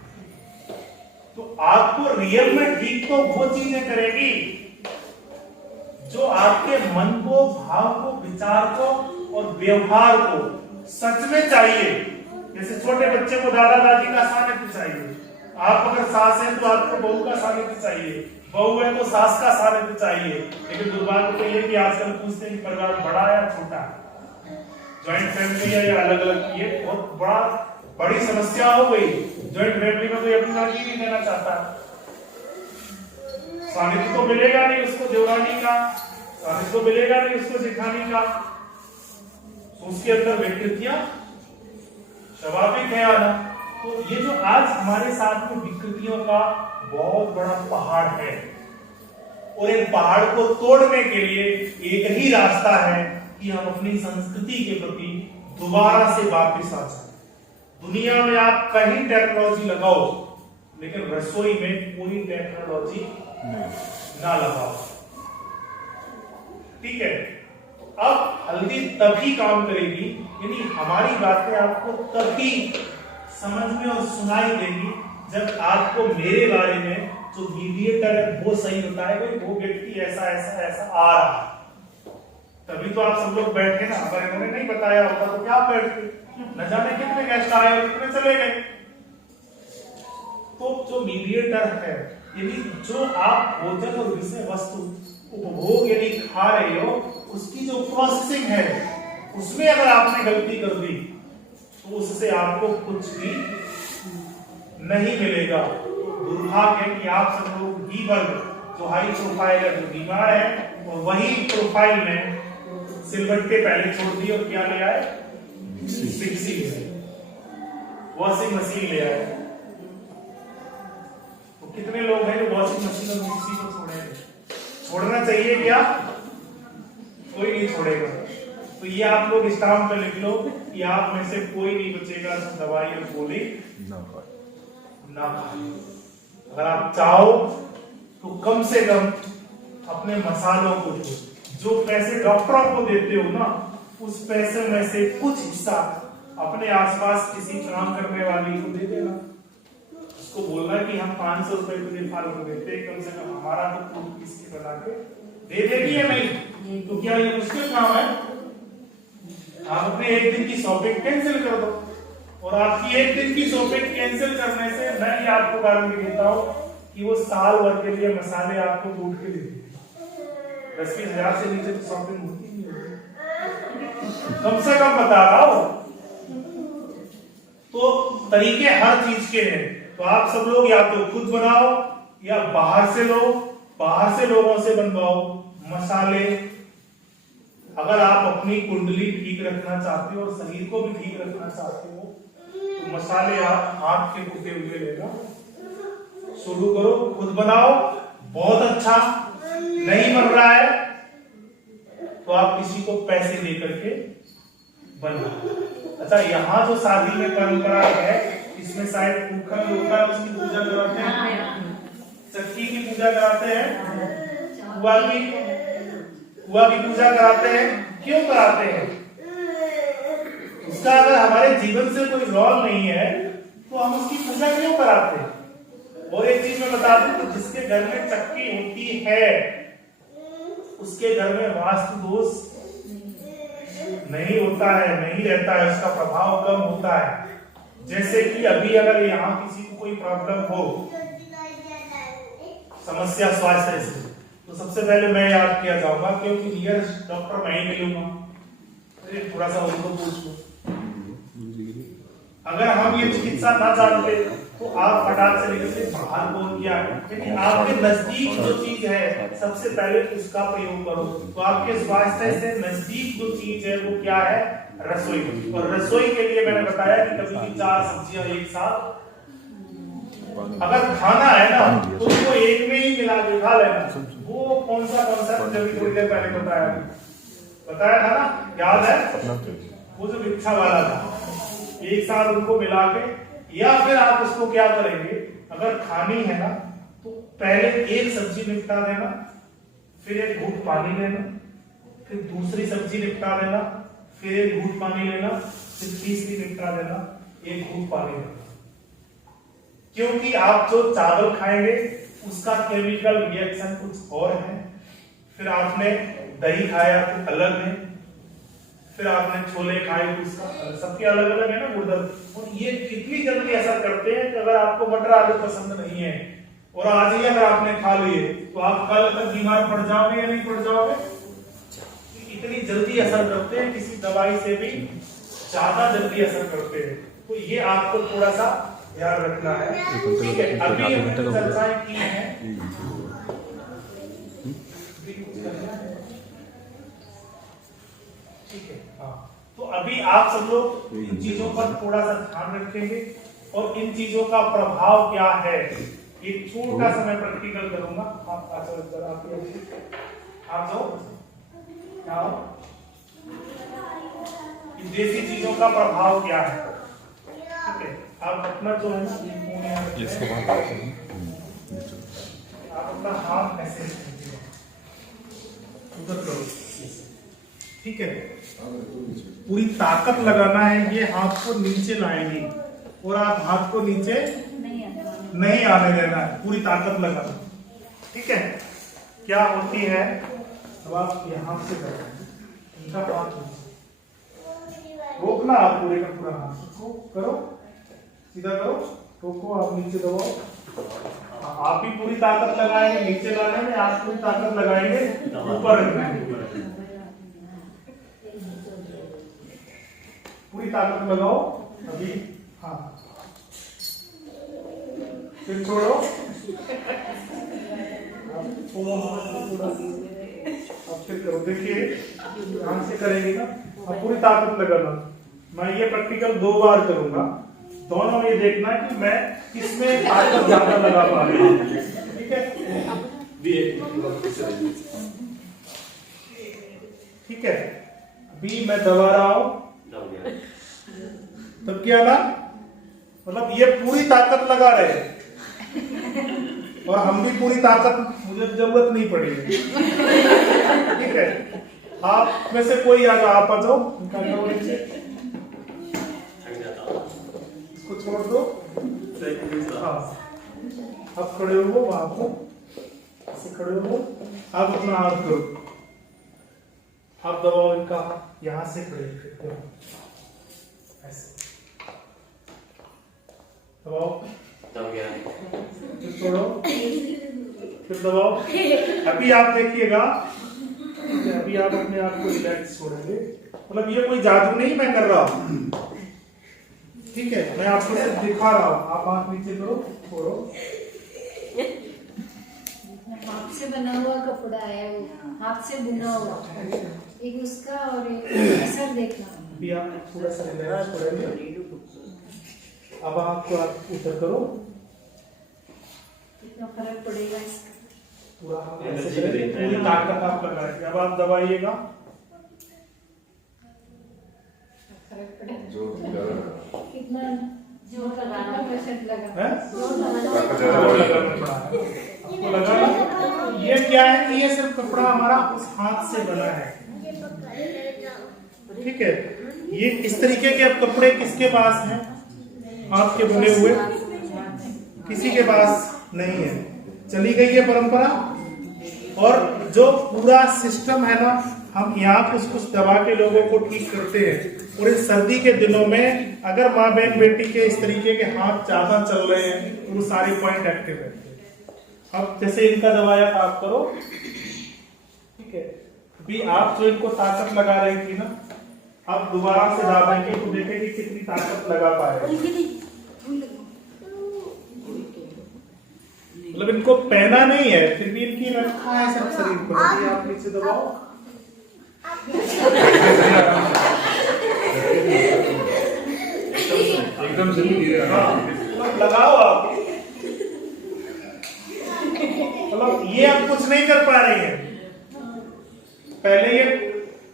तो आपको रियल में ठीक तो वो चीजें करेगी जो आपके मन को, भाव को, विचार को और व्यवहार को सच में चाहिए। जैसे छोटे बच्चे को दादा दादी का सानिध्य चाहिए, आप अगर सास हैं तो आपको बहू का सानिध्य चाहिए, बहू है तो सास का सानिध्य चाहिए। लेकिन दुर्भाग्य तो ये कि आजकल पूछते हैं कि परिवार बड़ा या छोटा, ज्वाइंट फैमिली है या अलग अलग, ये बहुत बड़ी समस्या हो गई। ज्वाइंट फैमिली में कोई अपनी लड़की नहीं देना चाहता, सानिध्य तो मिलेगा नहीं उसको देवरानी का, सानिध्य तो मिलेगा नहीं उसको जेठानी का, उसके अंदर विकृतियां स्वाभाविक है आना। तो ये जो आज हमारे साथ में विकृतियों का बहुत बड़ा पहाड़ है, और इन पहाड़ को तोड़ने के लिए एक ही रास्ता है कि हम अपनी संस्कृति के प्रति दोबारा से वापस आ जाए। दुनिया में आप कहीं टेक्नोलॉजी लगाओ, लेकिन रसोई में कोई टेक्नोलॉजी ना लगाओ। ठीक है? अब हल्दी तभी काम करेगी, यानी हमारी बातें आपको तभी समझ में और सुनाई देगी जब आपको मेरे बारे में जो मीडिएटर है वो सही होता है, भाई वो व्यक्ति ऐसा ऐसा ऐसा आ रहा है, तभी तो आप सब लोग बैठे ना। अगर इन्होंने नहीं बताया होता तो क्या बैठते, न जाने कितने गेस्ट आए और कितने चले गए। तो जो मीडिएटर है, यदि जो आप भोजन और विषय वस्तु उपभोग यदि खा रहे हो, उसकी जो प्रोसेसिंग है उसमें अगर आपने गलती कर दी तो उससे आपको कुछ भी नहीं मिलेगा। दुर्भाग्य है कि आप सब लोग बी वर्ग जो हाई प्रोफाइल है, जो बीमार है, और वही प्रोफाइल में सिलबट्टे पहले छोड़ दिए और क्या ले आए? मिक्सी, वॉशिंग मशीन ले आए। तो कितने लोग हैं जो वॉशिंग मशीन और मिक्सी को छोड़ेंगे? छोड़ना चाहिए क्या? कोई नहीं छोड़ेगा। तो ये आप लोग स्टाम्प पे लिख लो कि आप में से कोई नहीं बचेगा जो दवाई और गोली ना खाए। अगर आप चाहो तो कम से कम अपने मसालों को, जो पैसे डॉक्टरों को देते हो ना, उस पैसे में से कुछ हिस्सा अपने आसपास किसी काम करने वाली को दे देना। उसको बोलना कि हम 500 रुपए तुझे फालतू देते, कम से कम हमारा तो फूड किसके बना के दे देगी है नहीं। तो क्या ये मुश्किल काम है? आप अपने एक दिन की शॉपिंग कैंसिल कर दो, और आपकी एक दिन की शॉपिंग कैंसिल करने से मैं ये आपको गारंटी देता हूँ कि वो साल भर के लिए मसाले आपको कूट के दे देंगे। 10-20 हजार से नीचे तो शॉपिंग होती नहीं होती, कम से कम बता रहा हूं। तो तरीके हर चीज के हैं। तो आप सब लोग या तो खुद बनाओ या बाहर से लो, बाहर से लोगों से बनवाओ मसाले। अगर आप अपनी कुंडली ठीक रखना चाहते हो और शरीर को भी ठीक रखना चाहते हो तो मसाले आप हाथ के कुटे हुए लेना शुरू करो, खुद बनाओ। बहुत अच्छा नहीं बन रहा है तो आप किसी को पैसे दे करके बनाओ। अच्छा, यहाँ जो शादी में परंपरा है, इसमें शायद कुकर होता है, उसकी पूजा कराते हैं, चक्की की पूजा कराते हैं, कुआ की पूजा कराते हैं। क्यों कराते हैं? उसका अगर हमारे जीवन से कोई रोल नहीं है तो हम उसकी पूजा क्यों कराते हैं? और एक चीज मैं बता दूं, तो जिसके घर में चक्की होती है उसके घर में वास्तु दोष नहीं होता है, नहीं रहता है, उसका प्रभाव कम होता है। जैसे कि अभी अगर यहाँ किसी को कोई प्रॉब्लम हो, समस्या स्वास्थ्य से, तो सबसे पहले मैं याद किया जाऊंगा, क्योंकि नियर डॉक्टर मैं ही मिलूंगा, थोड़ा सा उनको पूछ लो। अगर हम ये चिकित्सा ना जानते तो आप फटाक से निकलते बाहर कौन किया है, लेकिन आपके नजदीक जो चीज है सबसे पहले उसका प्रयोग करो। तो आपके स्वास्थ्य से नजदीक जो चीज है वो क्या है? रसोई। और रसोई के लिए मैंने बताया कि कभी भी 4 सब्जियां एक साथ अगर खाना है ना तो उसको एक में ही मिला के खा लेना। वो कौन सा जब थोड़ी देर पहले बताया था ना, याद है? अपना वो जो मिठा वाला था, एक साथ उनको मिला के, या फिर आप उसको क्या करेंगे, अगर खानी है ना तो पहले एक सब्जी निपटा देना, फिर एक घूंट पानी लेना, फिर दूसरी सब्जी निपटा देना, फिर एक घूंट पानी लेना, फिर तीसरी निपटा देना, एक घूंट पानी लेना। क्योंकि आप जो चावल खाएंगे उसका केमिकल रिएक्शन कुछ और है, फिर आपने दही खाया तो अलग है, फिर आपने छोले खाए तो उसका सबके अलग अलग है ना गुर्दर। और ये कितनी जल्दी असर करते हैं कि अगर आपको मटर आलू पसंद नहीं है और आज ही अगर आपने खा लिए तो आप कल तक बीमार पड़ जाओगे या नहीं पड़ जाओगे? इतनी जल्दी असर करते हैं, किसी दवाई से भी ज्यादा जल्दी असर करते हैं। तो ये आपको थोड़ा सा ध्यान रखना है, ठीक है? अभी हमने चर्चाएं की हैं, ठीक है? हाँ, तो अभी आप सब लोग इन चीजों पर थोड़ा सा ध्यान रखेंगे और इन चीजों का प्रभाव क्या है, एक छोटा सा मैं प्रैक्टिकल करूंगा। आप जाओ, इन देसी चीजों का प्रभाव क्या है, ठीक है? आप अपना जो है आप अपना हाथ ऐसे उधर करो, ठीक है? पूरी ताकत लगाना है, ये हाथ को नीचे लाएंगे और आप हाथ को नीचे नहीं आने देना है, पूरी ताकत लगाना, ठीक है? क्या होती है, अब आप यहाँ से करो, इनका हाथ रोकना, आप पूरे का पूरा हाथ को करो, सीधा करो, रोको, आप नीचे दबाओ, आप ही पूरी ताकत लगाएंगे, नीचे लाने में आप पूरी ताकत लगाएंगे, ऊपर रखना है, पूरी ताकत लगाओ अभी, हाँ, फिर छोड़ो, अब फिर करो, देखिए ध्यान से करेंगे ना, अब पूरी ताकत लगाना। मैं ये प्रैक्टिकल 2 बार करूंगा, दोनों ये देखना कि मैं किसमें ताकत ज्यादा लगा पा रही हूँ, ठीक है? ठीक है, अभी मैं दबा रहा हूं, तब क्या ना, मतलब ये पूरी ताकत लगा रहे हैं और हम भी पूरी ताकत, मुझे जरूरत नहीं पड़ी है, ठीक है? आप में से कोई आ जाओ, आप आ जाओ, इसको छोड़ दो, हाँ, आप खड़े हो, वहां पर ऐसे खड़े हो, आप अपना हाथ करो, आप दबाओ इनका, यहां से खड़े ऐसे दबाओ, फिर छोड़ो, फिर दबाओ। अभी आप देखिएगा, अभी आप अपने आप को रिलैक्स छोड़ेंगे, मतलब ये कोई जादू नहीं मैं कर रहा हूँ, ठीक है? मैं आपको सिर्फ दिखा रहा हूँ, आप हाथ नीचे करो, छोड़ो। हाथ से बना हुआ कपड़ा है, वो हाथ से बुना हुआ, एक उसका और एक असर देखना। अभी आप थोड़ा सा रिलैक्स करेंगे, अब आपको आप ऊपर करो, कितना फर्क पड़ेगा इसका, पूरा पूरी ताकत आप लगाएंगे। अब आप दबाइएगा, फर्क पड़ेगा, कितना जोर लगाना, प्रेशर लगाना, आपको लगा ये क्या है कि ये सिर्फ कपड़ा हमारा उस हाथ से बना है, ठीक है? ये इस तरीके के अब कपड़े किसके पास हैं, हाथ के बुने हुए? किसी के पास नहीं है, चली गई है परंपरा। और जो पूरा सिस्टम है ना, हम यहाँ कुछ दबा के लोगों को ठीक करते हैं, और इस सर्दी के दिनों में अगर माँ बहन बेटी के इस तरीके के हाथ ज्यादा चल रहे हैं तो वो सारे पॉइंट एक्टिव रहते हैं। अब जैसे इनका दबाया था, आप करो, ठीक है? अभी आप जो इनको ताकत लगा रही थी ना, आप दोबारा से दबाएंगे तो देखेंगे कितनी ताकत लगा पाए। मतलब इनको पहना नहीं है, फिर भी इनकी रखा है सब शरीर पर। अभी आप नीचे दबाओ, एकदम जल्दी लगाओ आप, मतलब अब ये अब कुछ नहीं कर पा रही है, पहले ये,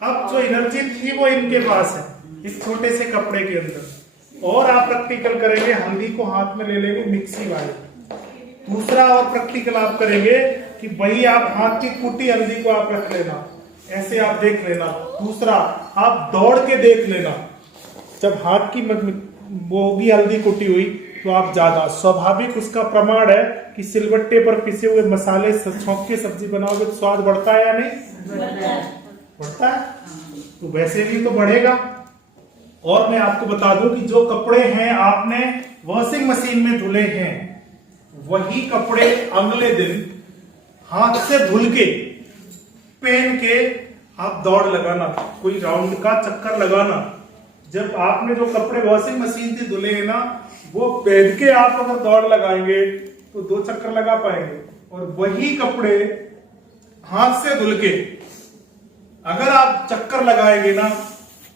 अब जो एनर्जी थी वो इनके पास है इस छोटे से कपड़े के अंदर। और आप प्रैक्टिकल करेंगे, हल्दी को हाथ में ले लेंगे मिक्सी वाले। दूसरा और प्रैक्टिकल आप करेंगे कि वही आप हाथ की कुटी हल्दी को आप रख लेना, ऐसे आप देख लेना। दूसरा आप दौड़ के देख लेना, जब हाथ की वो होगी हल्दी कुटी हुई तो आप ज्यादा, स्वाभाविक उसका प्रमाण है कि सिलबट्टे पर पिसे हुए मसाले छौंक के सब्जी बनाओगे तो स्वाद बढ़ता है या नहीं? बढ़ता है। तो वैसे भी तो बढ़ेगा। और मैं आपको बता दूं कि जो कपड़े हैं आपने वॉशिंग मशीन में धुले हैं, वही कपड़े अगले दिन हाथ से धुल के पहन के आप दौड़ लगाना, कोई राउंड का चक्कर लगाना। जब आपने जो कपड़े वॉशिंग मशीन से धुले हैं ना, वो पहन के आप अगर दौड़ लगाएंगे तो 2 चक्कर लगा पाएंगे। और वही कपड़े हाथ से धुल के अगर आप चक्कर लगाएंगे ना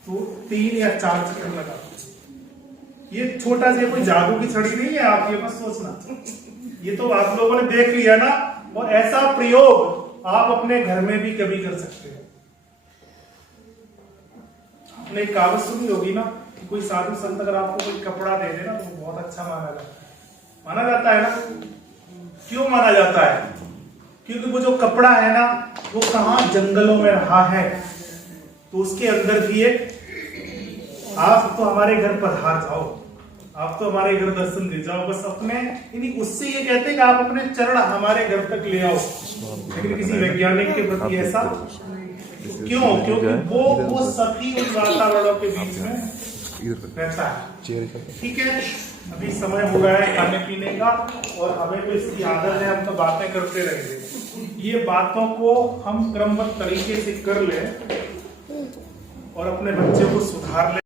तो 3 या 4 चक्कर लगा। ये छोटा सा कोई जादू की छड़ी नहीं है, आप ये बस सोचना। ये तो आप लोगों ने देख लिया ना, और ऐसा प्रयोग आप अपने घर में भी कभी कर सकते हो। आपने एक कहावत सुनी होगी ना कि कोई साधु संत अगर आपको कोई कपड़ा दे दे ना तो बहुत अच्छा माना जाता है ना। क्यों माना जाता है? क्योंकि वो जो कपड़ा है ना वो कहां जंगलों में रहा है, तो उसके अंदर भी एक, आप तो हमारे घर पधार जाओ, आप तो हमारे घर दर्शन दे जाओ, बस अपने यानी उससे ये कहते हैं कि आप अपने चरण हमारे घर तक ले आओ। लेकिन किसी वैज्ञानिक के प्रति ऐसा क्यों? क्योंकि वो सभी उन वातावरणों के बीच में रहता है। ठीक है, अभी समय हो रहा है खाने पीने का, और हमें तो इसकी आदत है, हम तो बातें करते रहेंगे। ये बातों को हम क्रमबद्ध तरीके से कर लें और अपने बच्चे को सुधार लें।